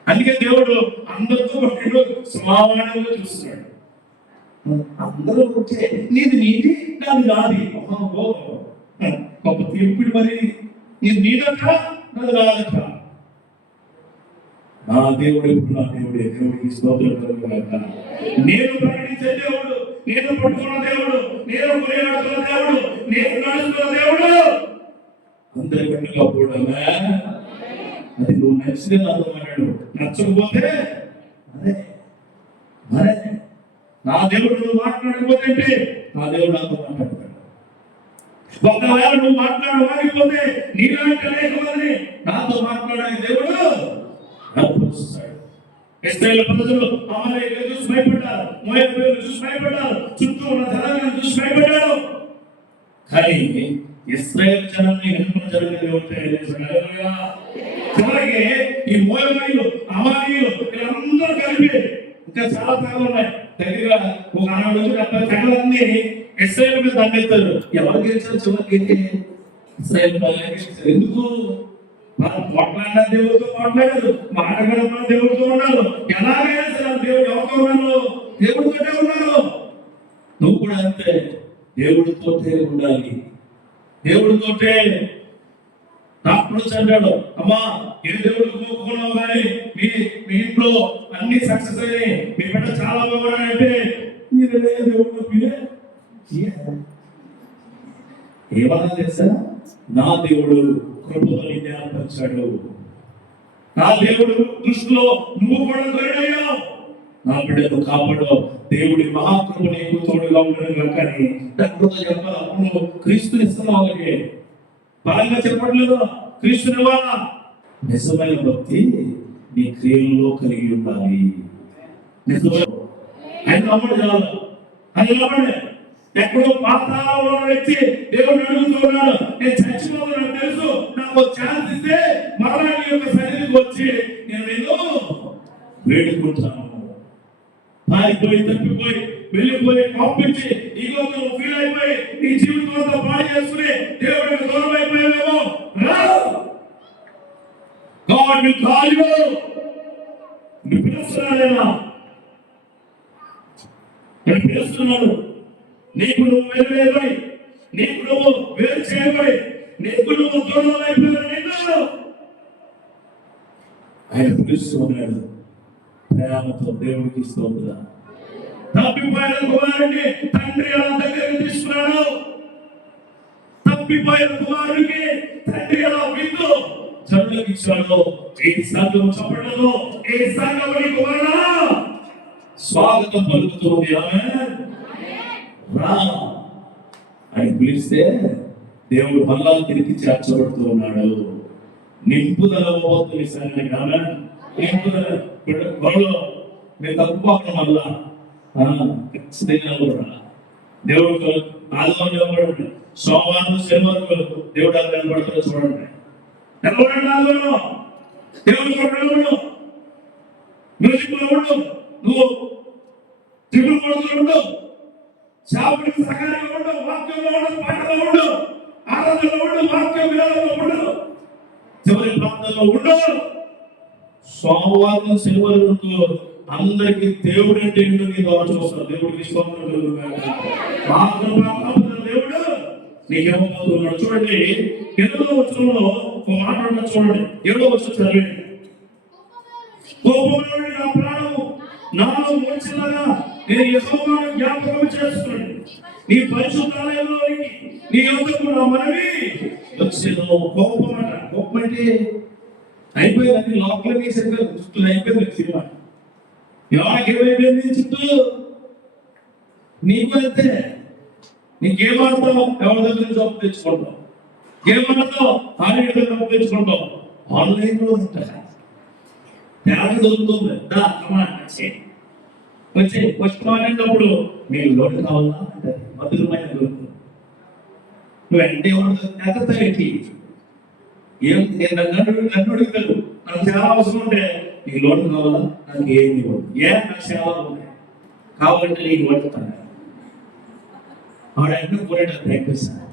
అందుకే దేవుడు అందరితో సమానంగా చూస్తున్నాడు. అందరూ వచ్చే నీది నాది నాది గొప్ప తీర్పుడు. మరి నీదట నాది రాదట. నా దేవుడు ఇప్పుడు నా దేవుడే. దేవుడికి స్తోత్రం. నేను ప్రకటించే దేవుడు, నేను పట్టుకున్న దేవుడు, నేను కొనియాడుతున్న దేవుడు, నేను నడుస్తున్న దేవుడు అందరికంటే గొప్పడు. అది నువ్వు నచ్చితే నాతో మాట్లాడు, నచ్చకపోతే అదే అదే నా దేవుడు. నువ్వు మాట్లాడకపోతే నా దేవుడు నాతో మాట్లాడతాడు. ఒకవేళ నువ్వు మాట్లాడకపోతే నీలాంటి లేకపోతే నాతో మాట్లాడే దేవుడు నడుపుస్తాడు. ఇశ్రాయేలు ప్రజలు అమలేకులను చూసి భయపడ్డారు, మోయాబీయులను చూసి భయపడ్డారు, చుట్టూ ఉన్న జనాలను చూసి భయపడ్డారు. కానీ ఇశ్రాయేలు జనాన్ని ఎన్నుకున్న జనాన్ని దేవుడు చివరికి ఈ మోయాబీయులు, అమలేకులు వీళ్ళందరూ కలిపి ఇంకా చాలా తెగలు ఉన్నాయి. దగ్గరగా ఒక 60-70 తెగలన్నీ ఇశ్రాయేలు మీద దండెత్తారు. ఎవరు గెలిచారు? చివరికి ఇశ్రాయేలు గెలిచారు. ఎందుకు? మాట్లాడిన దేవుడితో మాట్లాడారు, మాట్లాడిన దేవుడితో ఉన్నారు. ఎలాగైనా సరే దేవుడు ఎవరితో ఉన్నారు? దేవుడితోనే ఉన్నారు. నువ్వు కూడా అంతే, దేవుడితోటే ఉండాలి. దేవుడితోటే. డాక్టర్ చదివాడు, అమ్మా ఏ దేవుడు కోరుకున్నావు కానీ మీ ఇంట్లో అన్ని సక్సెస్ అయ్యి మీ బిడ్డ చాలా బాగున్నాడంటే మీరు దేవుడు ఏమన్నా తెలుసా? నా దేవుడు కృపతో జ్ఞాపరిచాడు. నా దేవుడు దృష్టిలో నువ్వు కూడా దొరికావు. నా బిడ్డను కాపాడు. దేవుడి మహాకృప నీకు తోడుగా ఉండడం కానీ డాక్టర్తో చెప్పాలి. అప్పుడు క్రీస్తుని ఇస్తున్నావు. అలాగే బలంగా చెప్పట్లేదు, క్రీస్తుని ఇవ్వాలా. నిజమైన భక్తి నీ క్రియల్లో కలిగి ఉండాలి. నిజమైన ఆయన నమ్మడు చాలు. అది నమ్మడే. ఎక్కడో పాతాళంలో ఉన్న వ్యక్తి దేవుడు అడుగుతున్నాడు, నేను చచ్చిపోతున్నాను తెలుసు, నాకు ఛాన్స్ ఇస్తే మరలా నీ యొక్క సన్నిధికి వచ్చి నేను నిన్ను వేడుకుంటాను. పారిపోయి తప్పిపోయి వెళ్ళిపోయి పంపించి ఈగోతో ఫీల్ అయిపోయి నీ జీవితంతో పాడు చేసుకుని దేవుడికి దూరం అయిపోయావేమో. God will call you. నువ్వు పిలుస్తున్నాడేనా? నేను పిలుస్తున్నాడు. నీకు నువ్వు వేరువేయబడి, నీకు నువ్వు వేరు చేయబడి, నీకు నువ్వు దూరం అయిపోయావు. ఆయన పిలుస్తున్నాడు ప్రేమతో. దేవుడికి స్తోత్రం. తప్పిపోయిన కుమారుడిని తండ్రి ఎలా దగ్గరికి తీసుకున్నాడు? తప్పిపోయిన కుమారుడికి తండ్రి ఎలా విందు జనులకు ఇచ్చాడు. ఈ సంఘం చెప్పడంలో ఈ సంఘం కుమారుడా స్వాగతం పలుకుతుంది. రా అని పిలిస్తే దేవుడు మళ్ళా తిరిగి చేర్చబడుతూ ఉన్నాడు. నింపుదల పోతుంది సంఘం. నింపుదల గొడవలో మీరు తప్పుకోవడం వల్ల ఖచ్చితంగా దేవుడు ఆదివారం నిలబడండి, సోమవారం శనివారం దేవుడు అలా నిలబడతాడు. చూడండి, నిలబడండి. ఆదివారం దేవుడు నిలబడు. మ్యూజిక్ లో ఉండు, నువ్వు తిరుగు కొడుతూ ఉండు, చావుడికి సహాయంగా ఉండు, వాక్యంలో ఉండు, పాటలో ఉండు, ఆరాధనలో ఉండు, వాక్యం విధానంలో ఉండు, చివరి ప్రాంతంలో ఉండు. సోమవారం శనివారం అందరికి దేవుడు అంటే ద్వారా చూస్తారు. దేవుడికి దేవుడు నీకేమవుతున్నాడు చూడండి. 8వ వచనంలో ఒక మాట చూడండి. 7వ వచనం చదివండి. కోపంలో నా ప్రాణము నాలో మోచిల్లగా నేను యెహోవాను జ్ఞాపకం చేసుకున్నాను. నీ పరిశుద్ధాలయంలోనికి నీ యొద్దకు నా మనవి వచ్చేదో. కోపం అట. కోపం అంటే అయిపోయింది. లోపల వేసరిగా చుట్టూ అయిపోయింది సినిమా. ఎవరికి ఏమైపోయింది చుట్టూ? నీకు అంతే. నీకేం ఆడతావు? ఎవరి దగ్గర నుంచి అప్పు తెచ్చుకుంటావు. ఏం ఆడతావు? ఆన్లైన్ దగ్గర అప్పు తెచ్చుకుంటావు. ఆన్లైన్ లో తేడా దొరుకుతుంది. వచ్చి ఫస్ట్ మాట్లాడినప్పుడు మీకు లోటు కావాలా అంటే మధురమైన దొరుకుతుంది. నువ్వు అంటే ఎగతాయి ఏం నేను నన్ను అడుగుతాడు. నాకు చాలా అవసరం ఉంటే నీకు లోన్ కావాలా, నాకు ఏమి ఇవ్వదు. నాకు చాలా ఉన్నాయి కావాలంటే నీకు పడుతాను. ఆవిడ అన్నీ కోరేట ప్రయత్నిస్తాను.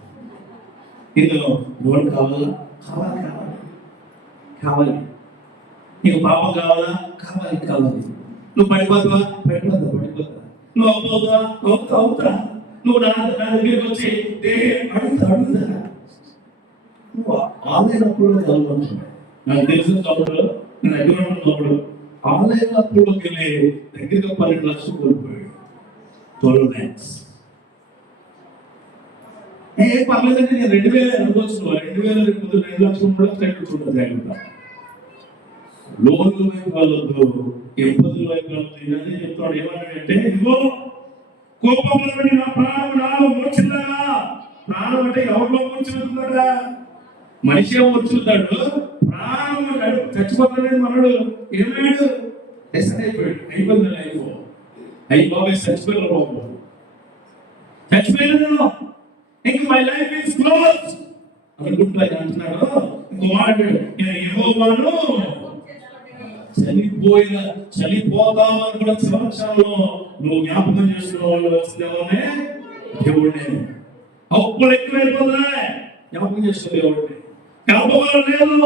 నీకు లోన్ కావాలా, కావాలి కావాలి కావాలి. నీకు పాపం కావాలా, కావాలి కావాలి. నువ్వు పడిపోతావా, పడిపోతా. నువ్వు అవుతా. నువ్వు నా దగ్గరికి వచ్చి అడుగుతా. నువ్వు ఆన్లైన్ అప్పుడు చదువుకుంటున్నావు. నాకు తెలిసిన చదువులు నేను దగ్గర ఉన్నప్పుడు ఆన్లైన్ అప్పుడుకి వెళ్ళి దగ్గరగా 12 లక్షలు కోల్పోయాడు. 12 lakhs. పర్లేదంటే నేను 2000 అనుకోవచ్చు. 2 లక్షలు కూడా చూడదు జాగ్రత్త. లోన్ల వైపు వాళ్ళొద్దు, ఇబ్బందుల వైపు వాళ్ళొద్దు. అదే చెప్తాడు. ఏమన్నాడంటే ఇదిగో కోపంలో నా ప్రాణం నాలో మూర్చుందా. ప్రాణం అంటే ఎవరిలో మూర్చుంటాడా? మనిషి మూర్చుంటాడు. ప్రాణం చచ్చిపోతాడని మనడు ఏమన్నాడు? అయిపోయాడు. అయిపోయింది లైఫ్. బాబాయ్ చచ్చిపోయిన బాబు చచ్చిపోయిన ఇంక మై లైఫ్ ఇస్ క్లోజ్ అనుకుంటా అంటున్నాడు. ఇంకో మాట యెహోవాను చనిపోతామని కూడా సంవత్సరంలో నువ్వు జ్ఞాపకం చేసుకునే దేవుడిని. అప్పులు ఎక్కువైపోతున్నాయి, జ్ఞాపకం చేసుకో దేవుడిని. జ్ఞాపకాలు లేదు,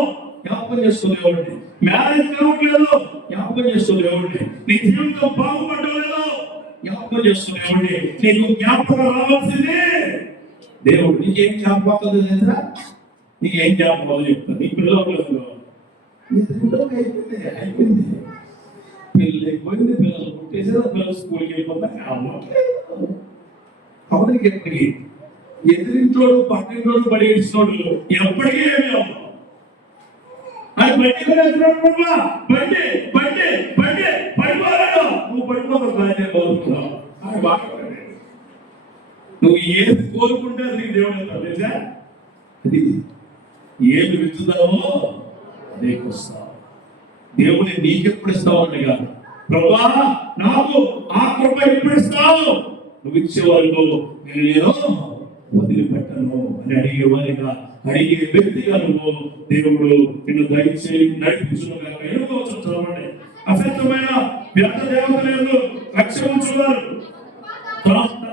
జ్ఞాపకం చేసుకో దేవుడిని. మ్యారేజ్ కావట్లేదు, జ్ఞాపకం చేసుకో దేవుడిని. నీ జీవితం బాగుపడలేదు, జ్ఞాపకం చేసుకో దేవుడిని. నీకు జ్ఞాపకం రావాల్సింది దేవుడు. నీకేం జ్ఞాపకం లేదా? నీకేం జ్ఞాపకాలు చెప్తాను. నీ పిల్లలు అయిపోయింది, పెళ్ళి అయిపోయింది, పిల్లలు పుట్టేసారు, పిల్లలు స్కూల్కి వెళ్ళిపోతా. అవరికి ఎప్పటికీ ఎదిరించోడు పక్కింటోడు పడి ఇచ్చినోడు ఎప్పటికీ ఏమి అవ్వదు. అది పడిపోరాడు. నువ్వు పడిపోతున్నావు. నువ్వు ఏది కోరుకుంటే అది నీకు దేవుడు అవుతావు. తెలుసా? అది ఏది విత్తుతావో నీకు వస్తావు. దేవుని నీకెప్పుడు ఇస్తావు అంటే కాదు, ప్రభువా నాకు ఆ కృప ఎప్పుడు ఇస్తావు, నువ్వు ఇచ్చే వరకు నేను వదిలిపెట్టను అని అడిగేవారిగా, అడిగే వ్యక్తిగా నువ్వు దేవుడు నిన్ను దయచేసి నడిపించుగా. చదవండి. అసత్యమైన వ్యర్థ దేవతలను రక్షించువారు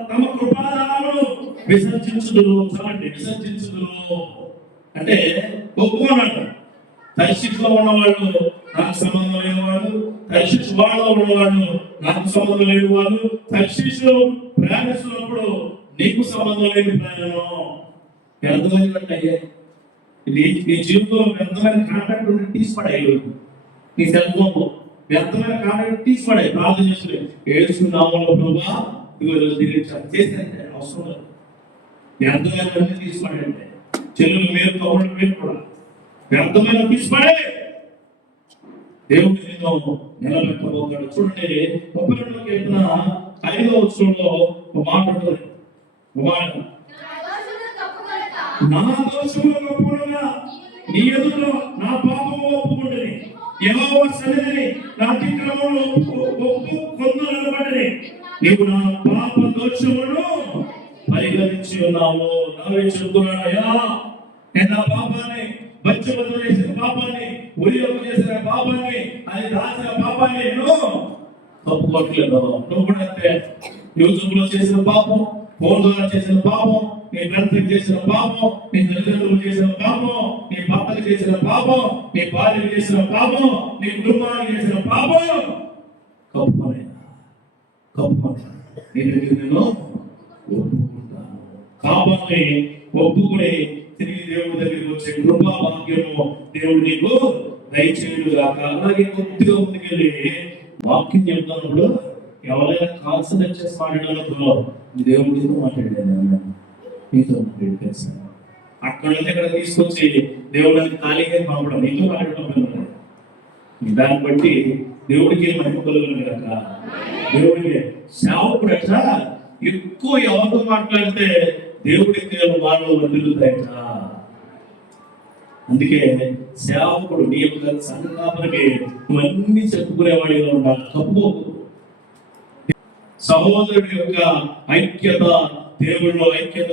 తమ కృపాదాలను విసర్జించుదురు. చదవండి, విసర్జించుదురు అంటే ఒప్పుకోనంట. దర్శిలో ఉన్నవాళ్ళు నాకు సంబంధం లేని వాడు, దర్శిష్ వాళ్ళలో ఉన్నవాళ్ళు నాకు సంబంధం లేని వాడు, దర్శిషు ప్రయాణిస్తున్నప్పుడు నీకు సంబంధం లేని ప్రయాణం. వ్యర్థమైనట్టు నీ జీవితంలో వ్యర్థమైన కాంటాక్ట్ ఉంటే తీసిపడాయి. నీ సెల్ ఫోన్ వ్యర్థమైన కాంటాక్ట్ తీసిపడాయి. ప్రార్థన చేస్తుంది, ఏడుస్తున్నామో ప్రభా ఇదిగో చేస్తే అవసరం లేదు. వ్యర్థమైన తీసిపడంటే చెల్లెలు మీరు తమ్ముడు మీరు కూడా వ్యర్థమైన తీసిపడే దేవుడు నిన్ను నిలబెట్టబోతాడు. చూడండి 32 వచనంలో ఒక మాట ఉంటుంది. నా దోషములు ఒప్పుకొనగా నీ ఎదుట నా పాపము ఒప్పుకుంటని, యెహోవా సన్నిధిని నా అతిక్రమములు ఒప్పుకొనుటని నీవు నా పాప దోషములను పరిగణించి ఉన్నావు. నావే చెబుతున్నానయ్యా, నేను నా పాపాన్ని, బచ్చబద్దలు చేసిన పాపాన్ని, ఉరియోగం చేసిన పాపాన్ని, అది దాచిన పాపాన్ని నేను తప్పుకోవట్లేదు. నువ్వు కూడా అంతే. యూట్యూబ్ లో చేసిన పాపం, ఫోన్ ద్వారా చేసిన పాపం, నీ ఫ్రెండ్స్ చేసిన పాపం, నీ తల్లిదండ్రులు చేసిన పాపం, నీ భర్తకు చేసిన పాపం, నీ భార్యకు చేసిన పాపం, నీ కుటుంబానికి చేసిన పాపం కప్పుకొని నేను ఒప్పుకుంటాను. పాపాన్ని ఒప్పుకుని తిరిగి దేవుడి దగ్గరికి వచ్చే కృపా భాగ్యము దేవుడు నీకు దయచేయుడు గాక. అలాగే కొద్దిగా ముందుకెళ్ళి వాక్యం చెప్తున్నప్పుడు ఎవరైనా కాన్సన్ట్రేట్ చేసి మాట్లాడినప్పుడు దేవుడితో మాట్లాడాను, నీతో మాట్లాడి అక్కడ ఇక్కడ తీసుకొచ్చి దేవుడిని ఖాళీగా పంపడం, నీతో మాట్లాడడం. దాన్ని బట్టి దేవుడికి మహిమ కలుగును గాక. దేవుడికి సేవకుడు అట్లా ఎక్కువ ఎవరితో మాట్లాడితే దేవుడికి వాళ్ళు వదులుతాయట. అందుకే సేవకుడు నీ యొక్క సంఘానికి నువ్వన్నీ చెప్పుకునేవాడిగా ఉండాలి. తప్పు సహోదరుడి యొక్క ఐక్యత, దేవుడిలో ఐక్యత.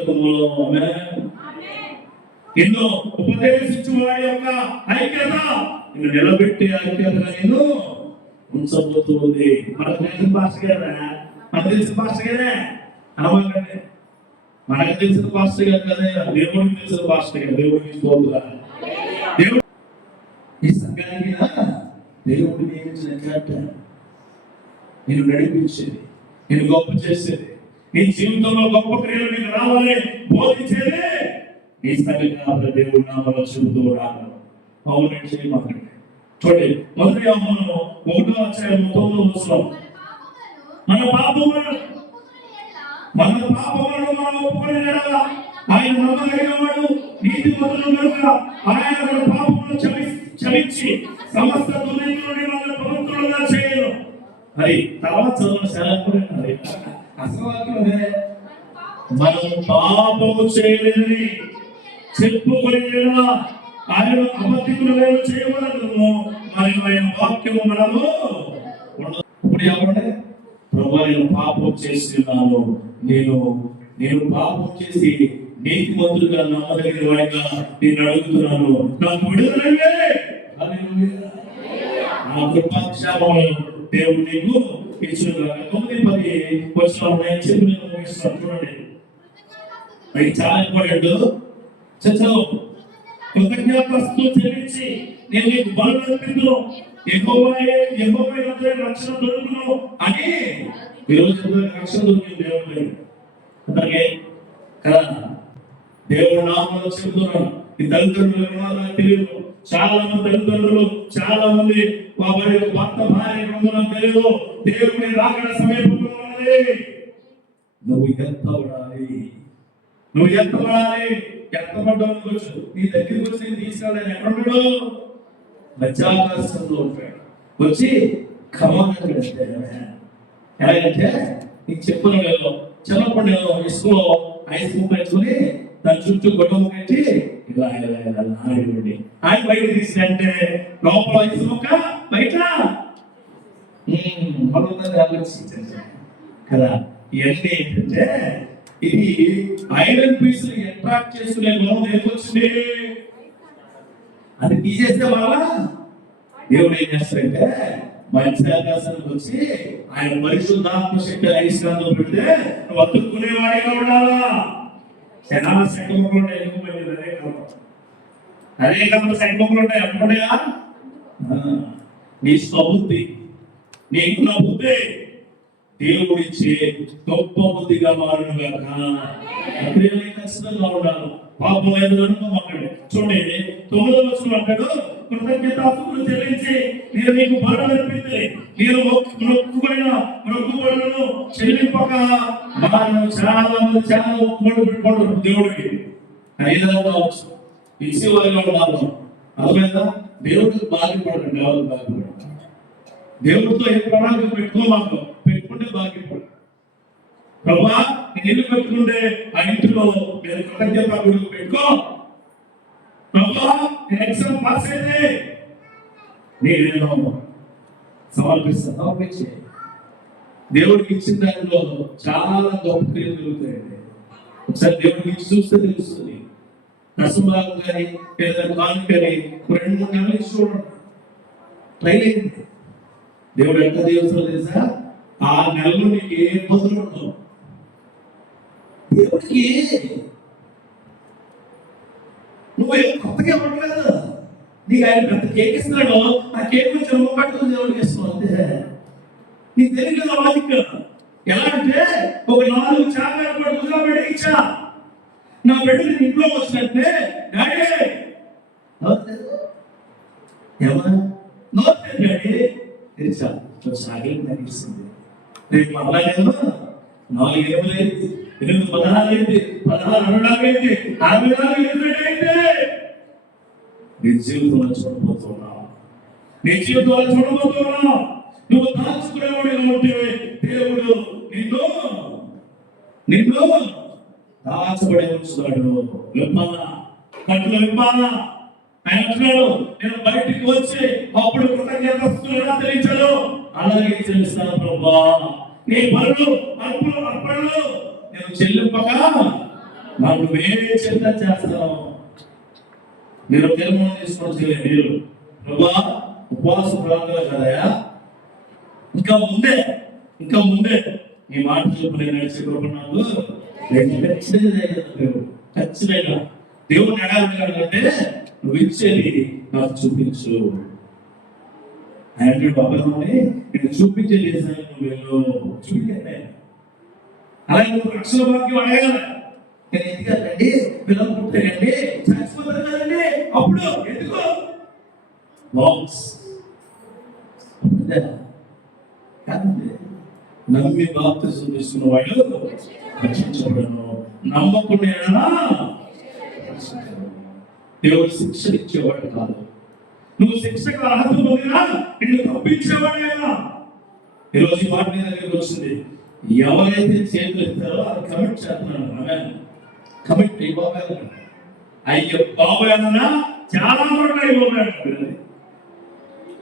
ఎన్నో ఉపదేశించు వారి యొక్క ఐక్యత నిన్ను నిలబెట్టే ఐక్యతగా నేను ఉంచబోతుంది. మనకు తెలిసిన పాస్టర్ గారా, మనకు తెలిసిన పాస్టర్ గారే అనమాకండి. మనకు తెలిసిన పాస్టర్ గారు కదా, దేవుడికి తెలిసిన పాస్టర్ గారు. దేవుడికి తీసుకోవద్దురా. దేవుడు ఈ సంఘానికి దేవుడు నియమించిన క్యాప్టెన్, నేను నడిపించేది, నేను గొప్ప చేసేది, నీ జీవితంలో గొప్ప క్రియలు నీకు రావాలి బోధించేది ఈ సంఘ దేవుడు నామలో చెబుతూ ఉన్నాను. అవునండి, చేయమాకండి. చూడండి, 1 యోహాను 1:9 మన పాపములను మనం ఒప్పుకొని ఆయన నమ్మదగిన వాడు, నీతిమంతుడు కనుక ఆయన మన పాపములను క్షమించి సమస్త దుర్నీతి నుండి మనల్ని పవిత్రులుగా చేయను. మరి తర్వాత చదవని అసలు మనం పాపము చేయలేదని చెప్పుకొని ఆయన అబద్ధికులు చేయవలము, మరి ఆయన వాక్యము మనము. ఇప్పుడు ఏమంటే ప్రభు, నేను పాపం చేస్తున్నాను, నేను పాపం చేసి నీతిమంతులుగా నమ్మదగిన వాడిగా నేను అడుగుతున్నాను, నాకు విడుదలయ్యే. ఆ కృపాక్షేమము దేవుడు నీకు ఇచ్చిన 9-10 వచనాలు చూడండి. అది చాలా ఇంపార్టెంట్. చదువు. కృతజ్ఞతాస్తుతులు చెల్లించి నేను నీకు బలులు అర్పింతును, యెహోవాయే రక్షణ దొరుకును అని. ఈరోజు రక్షణ దొరికింది దేవుడు అలాగే కదా. దేవుడు నామంలో చెబుతున్నాను. ఈ తల్లిదండ్రులు తెలియదు, చాలా మంది తల్లిదండ్రులు, చాలా మంది వారి భర్త భార్య బృందం తెలియదు. దేవుడి రాకడ సమీపంలో ఉన్నది. నువ్వు ఎత్తబడాలి. ఎత్తబడ్డానికి నీ దగ్గరికి వచ్చి నేను తీసుకెళ్ళాను. ఎక్కడున్నాడు? మధ్యాకాశంలో ఉంటాడు. వచ్చి కమానంటే ఎలాగంటే నీకు చెప్పులు లేదు, చిన్నప్పుడు నేను ఇసుకలో ఐస్ ముక్క పెట్టుకుని దాని చుట్టూ గొడవ కట్టి ఇలా ఆడి ఆయన బయట తీసినంటే లోపల ఐస్ ముక్క బయట కదా. ఇవన్నీ ఏంటంటే ఇది ఐరన్ పీస్ అట్రాక్ట్ చేసుకునే గుణం ఏమొచ్చింది, అది తీసేస్తే వల్ల దేవుడు ఏం చేస్తాడంటే మధ్యాకాశానికి వచ్చి ఆయన పరిశుద్ధాత్మ శక్తి ఐశ్వర్యం పెడితే వదుకునేవాడిగా ఉండాలా. చాలా సంకల్పంలో ఉంటాయి, అదే కాదు సంకల్పంలో ఉంటాయి. అప్పుడయా నీ స్వబుద్ధి, నీకున్న బుద్ధి దేవుడిచ్చే గొప్ప బుద్ధిగా మారును గాక. ఖచ్చితంగా ఉండాలి. పాపం లేదు అనుకోమాకండి. చూడండి, 9వ వచనం అంటాడు, కృతజ్ఞతాస్తుతులు చెల్లించి నేను నీకు బలులు అర్పించి నేను మొక్కుబడులను చెల్లింపక చాలా మంది చాలా ఒప్పుకోడు పెట్టుకోండి దేవుడికి. ఐదవగా వచ్చు ఇచ్చేవారిగా ఉండాలి. అర్థమైందా? దేవుడికి బాధ్యపడండి. ఎవరికి బాధ్యపడండి? దేవుడితో ఏ ప్రణాళిక పెట్టుకోమాకు, పెట్టుకుంటే బాధ్యపడు. ప్రభా, నేను ఇల్లు పెట్టుకుంటే ఆ ఇంటిలో నేను కృతజ్ఞత గుడికి పెట్టుకో. ప్రభా, నేను ఎగ్జామ్ పాస్ అయితే నేను సమర్పిస్తాను. సమర్పించి దేవుడికి ఇచ్చిన దానిలో చాలా గొప్ప క్రియలు జరుగుతాయండి. ఒకసారి దేవుడికి ఇచ్చి చూస్తే తెలుస్తుంది. దశభాగం కానీ ఏదైనా కాను కానీ 2-3 నెలలు ఇచ్చి చూడండి, ట్రై అయింది. దేవుడు ఎంత దేవుడు తెలుసా, ఆ నెలలో నీకు ఏ ఇబ్బందులు ఉండవు. దేవుడికి నువ్వేం కొత్తగా ఇవ్వట్లేదు. నీకు ఆయన పెద్ద కేక్ ఇస్తున్నాడు, ఆ కేక్ కొంచెం పట్టుకుని దేవుడికి ఇస్తున్నావు అంతే. నీకు తెలియదు లాజిక్. ఎలా అంటే ఒక 4 చాక్లెట్ పట్టుకుని బిడ్డ ఇచ్చా, నా బిడ్డని ఇంట్లో వచ్చినట్టే డాడీ ఏమన్నా నోట్ డాడీ తెలుసా చాక్లెట్ నాకు ఇస్తుంది. రేపు అలాగే 4 ఏమలేదు, 8 16 అయింది, 16 అనడానికి అయింది, 64 అయితే నీ జీవితంలో చూడబోతున్నావు. నీ జీవితంలో చూడబోతున్నావు. నువ్వు దాచుకునేవాడిగా ఉంటే దేవుడు నిన్ను దాచబడి ఉంచుతాడు. విప్పాలా, కట్టులో విప్పాలా. ఆయన అంటున్నాడు, నేను బయటికి వచ్చి అప్పుడు కృతజ్ఞతలు ఎలా తెలియచాడు అలాగే తెలుస్తాను ప్రభా. నీ పనులు అర్పణలు నేను చెల్లింపగా నాకు వేరే చెంత చేస్తాను. మీరు తీర్మానం తీసుకొని మీరు ప్రభా ఉపవాస ప్రాంతాలు కదయా, ఇంకా ముందే ఈ మాట చెప్పు నేను నడిచే కృప నాకు ఖచ్చితంగా దేవుడు అడగాలంటే నువ్వు ఇచ్చేది నాకు చూపించు. ఆయన బాబాని నేను చూపించే చేశాను, నువ్వు చూపించే అలాగే నువ్వు రక్షణ భాగ్యం అడగాలి. నేను ఎదిగానండి, పిల్లలు పుట్టానండి, చచ్చిపోతాను కదండి, అప్పుడు ఎందుకో కాదండి. నమ్మి బాప్తిజం తీసుకున్న వాడు రక్షించబడను, నమ్మకుండా దేవుడు శిక్ష ఇచ్చేవాడు కాదు. నువ్వు శిక్షకు అర్హత పొందినా నిన్ను తప్పించేవాడేనా. ఈరోజు ఈ మాట మీద దగ్గరికి వచ్చింది, ఎవరైతే చేతులు ఎత్తారో అది కమిట్ చేస్తున్నాను. ఆమె కమిట్ అయిపోవాలి. అయ్యో బాబాయ్ అన్నా చాలా వరకు అయిపోయాడు.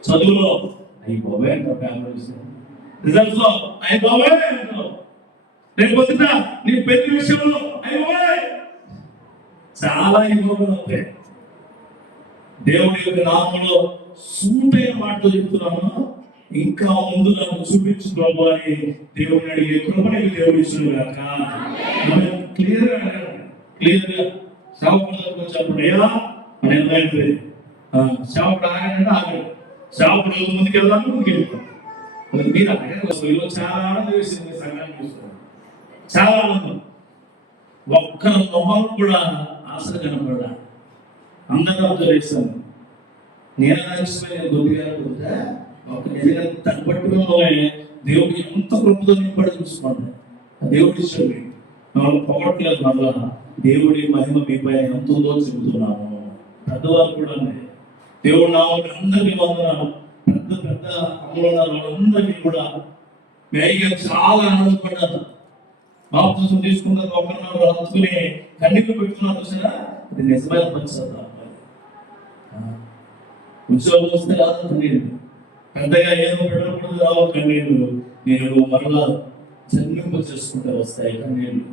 చదువులో అయిపోయాయి అంటావు, ఫ్యామిలీ రిజల్ట్స్ లో అయిపోయాయి అంటావు, రేపు పొద్దున నీ పెళ్లి విషయంలో అయిపోయాయి, చాలా అయిపోయి. దేవుడి యొక్క నామంలో సూటైన మాటలు చెప్తున్నాను. ఇంకా ముందు నాకు చూపించు ప్రభు అని దేవుడిని అడిగే కృపణకి దేవుడు ఇచ్చిన కాక క్లియర్గా సేవకుడు వచ్చినప్పుడు ఏదా అని ఎంత సేవకుడు ఆగండి ఆగండి, సేవకుడు ముందుకెళ్దాం ముందుకెళ్తాం. మీరు అడగ చాలా ఆనందం వేసింది. సంఘాన్ని చూస్తున్నాం చాలా ఆనందం. ఒక్కరి మొహం కూడా ఆశ కనపడా, అందరూ అబ్జర్వేషన్. నేను నడిచిపోయిన కొద్దిగా కొద్దిగా ఒక నిజంగా తగ్గట్టుకునే దేవుడు ఎంత కృపతో నింపడి చూసుకోండి. దేవుడి ఇష్టం మనం పొగట్లేదు, మళ్ళా దేవుడి మహిమ మీపై ఎంత ఉందో చెబుతున్నాను. పెద్దవాళ్ళు కూడా దేవుడు నామని అందరికీ వందనాలు. పెద్ద పెద్ద అమ్మలు వాళ్ళందరికీ కూడా వేగంగా చాలా ఆనందపడ్డారు. బాప్తిజం తీసుకున్న ఒకరినొకరు హత్తుకుని కన్నీళ్ళు పెట్టుకున్నారు సరే, అది నిజమైన పరిస్థితి. ఉద్యోగం వస్తే రాదు కన్నీళ్ళు, పెద్దగా ఏదో పెట్టకూడదు రావు కన్నీళ్ళు. నేను మరలా జన్మింప చేసుకుంటే వస్తాయి కన్నీళ్ళు.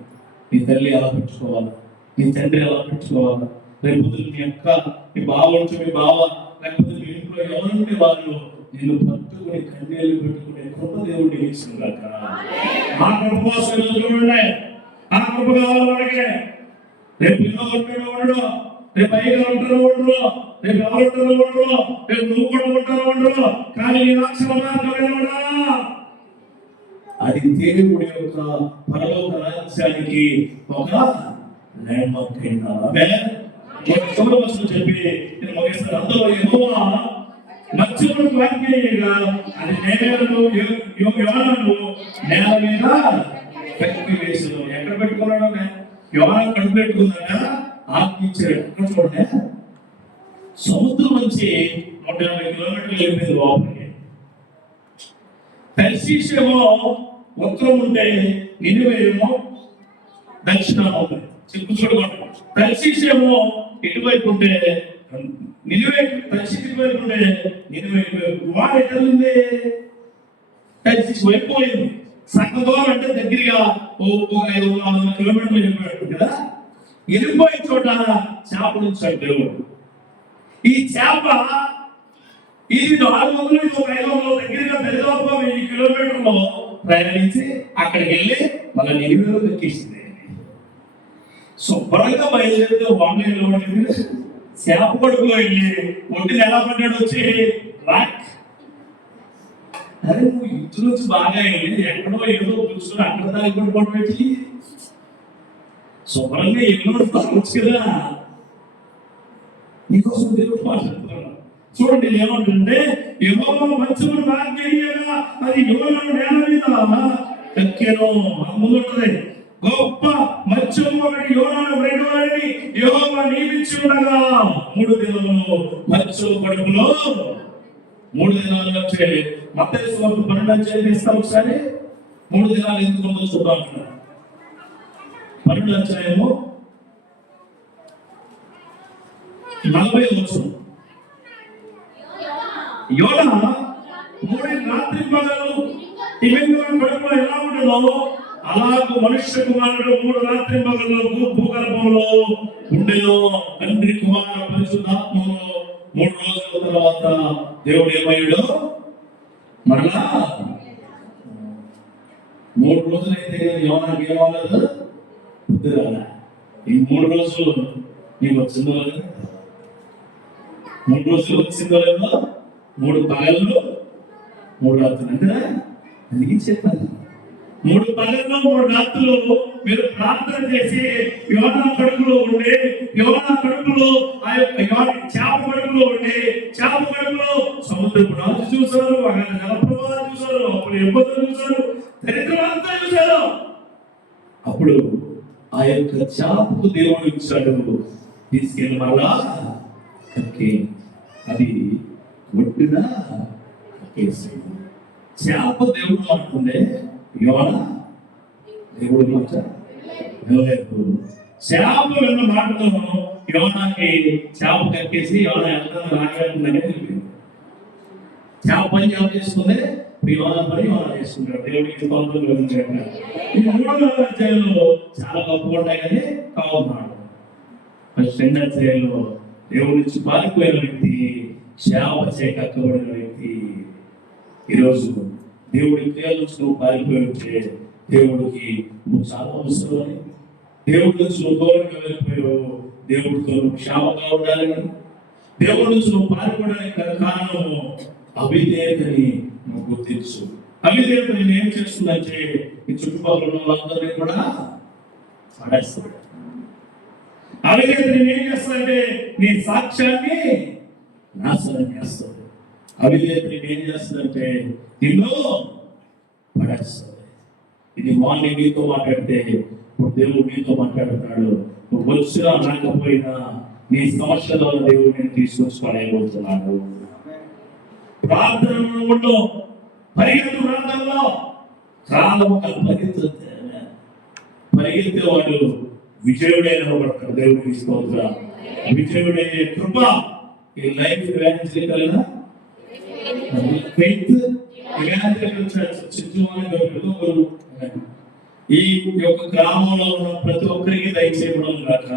నీ తల్లి ఎలా పెట్టుకోవాలా, నీ తండ్రి ఎలా పెట్టుకోవాలా, రేపు మీ అక్క, మీ బావ ఉంటే మీ బావ, లేకపోతే మీ ఇంట్లో ఎవరుంటే వాళ్ళు నేను పట్టుకుని కన్నీళ్ళు పెట్టుకునే కృప దేవుడిని ఇచ్చిందాక. ఆ కృప కోసం చూడండి, ఆ కృప కావాలి మనకి. రేపు ఇల్లు ఉంటాడో ఉండడు, రేపు అయ్యగా ఉంటారో ఉండరు, రేపు ఎవరు ఉంటారో ఉండరు, రేపు నువ్వు కూడా ఉంటారో ఉండరు, కానీ ఈ రాక్షణ అది దేవుడి యొక్క పరలోక రాజ్యానికి ఒక ల్యాండ్ మార్క్ చెప్పి నేను ముగిస్తాను. అందులో యెహోవా మత్స్యములకు వాక్యగా అది యోనాను నేల మీద కట్టి వేసాడు. ఎక్కడ పెట్టుకున్నాడు? యోనాను కడుపు పెట్టుకున్నాక ఆత్మించాడు. ఎక్కడ చూడండి, సముద్రం నుంచి 180 కిలోమీటర్లు వెళ్ళిపోయింది లోపలికి. తర్షీషేమో ఉత్తరం ఉంటే నినివేమో దక్షిణం ఉంది. చూడండి, తర్షీషేమో ఇటువైపు ఉంటే నినివే, తర్షీష్ ఇటువైపు ఉంటే నినివే వాడు ఎక్కడ ఉంది? తర్షీష్ వైపు పోయింది. సగం దూరం అంటే దగ్గరగా 500-400 కిలోమీటర్లు వెళ్ళిపోయాడు కదా. వెళ్ళిపోయిన చోట చేప ఉంచాడు దేవుడు. ఈ చేప ఇది 400 ఇది 500 దగ్గరగా దరిదాపుగా 1000 కిలోమీటర్లు ప్రయాణించి అక్కడికి వెళ్ళి మళ్ళీ నినివేలో దక్కేసింది. శుభ్రంగా బయలుదేరితే వాంగ్లో చేప కొడుకులో వెళ్ళి ఒడ్డుని ఎలా పడ్డాడు వచ్చి బ్లాక్. అరే నువ్వు ఇంటి నుంచి బాగా వెళ్ళి ఎక్కడో ఏదో చూసుకుని అక్కడ దానికి కూడా పడిపెట్టి శుభ్రంగా ఎన్నో తాగొచ్చు కదా. నీకోసం దేవుడు మాట్లాడుతున్నాడు. చూడండి ఏమంటుంటే, యెహోవా మత్స్యమును భాగ్యగా అది యోనాను నేల మీద కక్కెను. ముందుంటది, గొప్ప మత్స్యము ఒకటి యోనాను మృగవాడిని యెహోవా నియమించి ఉండగా 3 దినములు మత్స్యము కడుపులో 3 దినాలు వచ్చే. మత్తయి సువార్త 12 ఇస్తాం ఒకసారి. 3 దినాలు ఎందుకు ఉందో చూద్దాం. 12 అధ్యాయము 40 వచనం. యోనా 3 రాత్రి పగలు తిమింగలం కడుపులో ఎలా ఉండదో అలాగూ మనుష్య కుమారుడు 3 రాత్రి పగల్లో భూగర్భంలో ఉండేదో. తండ్రి కుమార పరిశుద్ధాత్మలో 3 రోజుల తర్వాత దేవుడు ఏమయ్యాడు? మరలా 3 రోజులైతే యోనాకి ఏమవ్వలేదు, బుద్ధి రాలే. ఈ 3 రోజులు నీకు వచ్చిందో లేదు? 3 రోజులు వచ్చిందో లేదో? 3 పగళ్ళు 3 రాత్రులు అంతేనా? అందుకే చెప్పాను, 3 పగళ్ళు 3 రాత్రులు మీరు ప్రార్థన చేసి యోనా కడుపులో ఉండి, యోనా కడుపులో ఆ యొక్క చేప కడుపులో ఉండి, చేప కడుపులో సముద్రపు రాజు చూశారు, అక్కడ జలప్రవాహం చూశారు, అప్పుడు ఇబ్బందులు చూశారు, దరిద్రమంతా చూశారు. అప్పుడు ఆ యొక్క చేపకు దేవుడు ఇచ్చాడు, తీసుకెళ్ళి మళ్ళా కక్కి అది ఒడ్డున కక్కేసి. చేప దేవుడు అంటుండే, యోనా దేవుడు వినలేదు. చేప విన్న మాటలో యోనాకి చేప కక్కేసి యోనా ఎంత రాగలుగుతుందని తెలిపింది. చేప పని చేప చేసుకుంది, యోనా పని యోనా చేసుకుంటాడు. దేవుడికి ఈ 3వ అధ్యాయంలో చాలా గొప్పగా ఉంటాయి కానీ కావున్నాడు. 2వ అధ్యాయంలో దేవుడి నుంచి పారిపోయిన వ్యక్తి, చేప చే కక్కబడిన వ్యక్తి. ఈరోజు దేవుడి క్రియల నుంచి నువ్వు పారిపోయి ఉంటే దేవుడికి నువ్వు చాలా అవసరమని, దేవుడి నుంచి నువ్వు దూరంగా వెళ్ళిపోయావు, దేవుడితో నువ్వు క్షేమంగా ఉండాలని, దేవుడి నుంచి నువ్వు పారిపోవడానికి కారణం అవిధేయతని నువ్వు గుర్తించు. అవిధేయత నేను ఏం చేస్తుందంటే ఈ చుట్టుపక్కల ఉన్న వాళ్ళందరినీ కూడా పడేస్తాడు. అవిధేయత నేను ఏం చేస్తానంటే నీ సాక్ష్యాన్ని నాశనం చేస్తాడు. అవిధేయత నేను ఏం చేస్తుందంటే నిన్ను పడేస్తుంది. ఇది మార్నింగ్ నీతో మాట్లాడితే ఇప్పుడు దేవుడు నీతో మాట్లాడుతున్నాడు. నువ్వు వచ్చినా రాకపోయినా నీ సమస్యలో దేవుడు నేను తీసుకొచ్చి పడేయబోతున్నాడు. ప్రార్థనలో పరిగెత్తు, ప్రార్థనలో కాలం పరిగెత్తేవాడు విజయుడైన పడతాడు. దేవుడు తీసుకోవద్దా? విజయుడైన కృప ఈ లైఫ్ కలిగిన ఫెయిత్ ఈ యొక్క గ్రామంలో ఉన్న ప్రతి ఒక్కరికి దయచేయడం కాక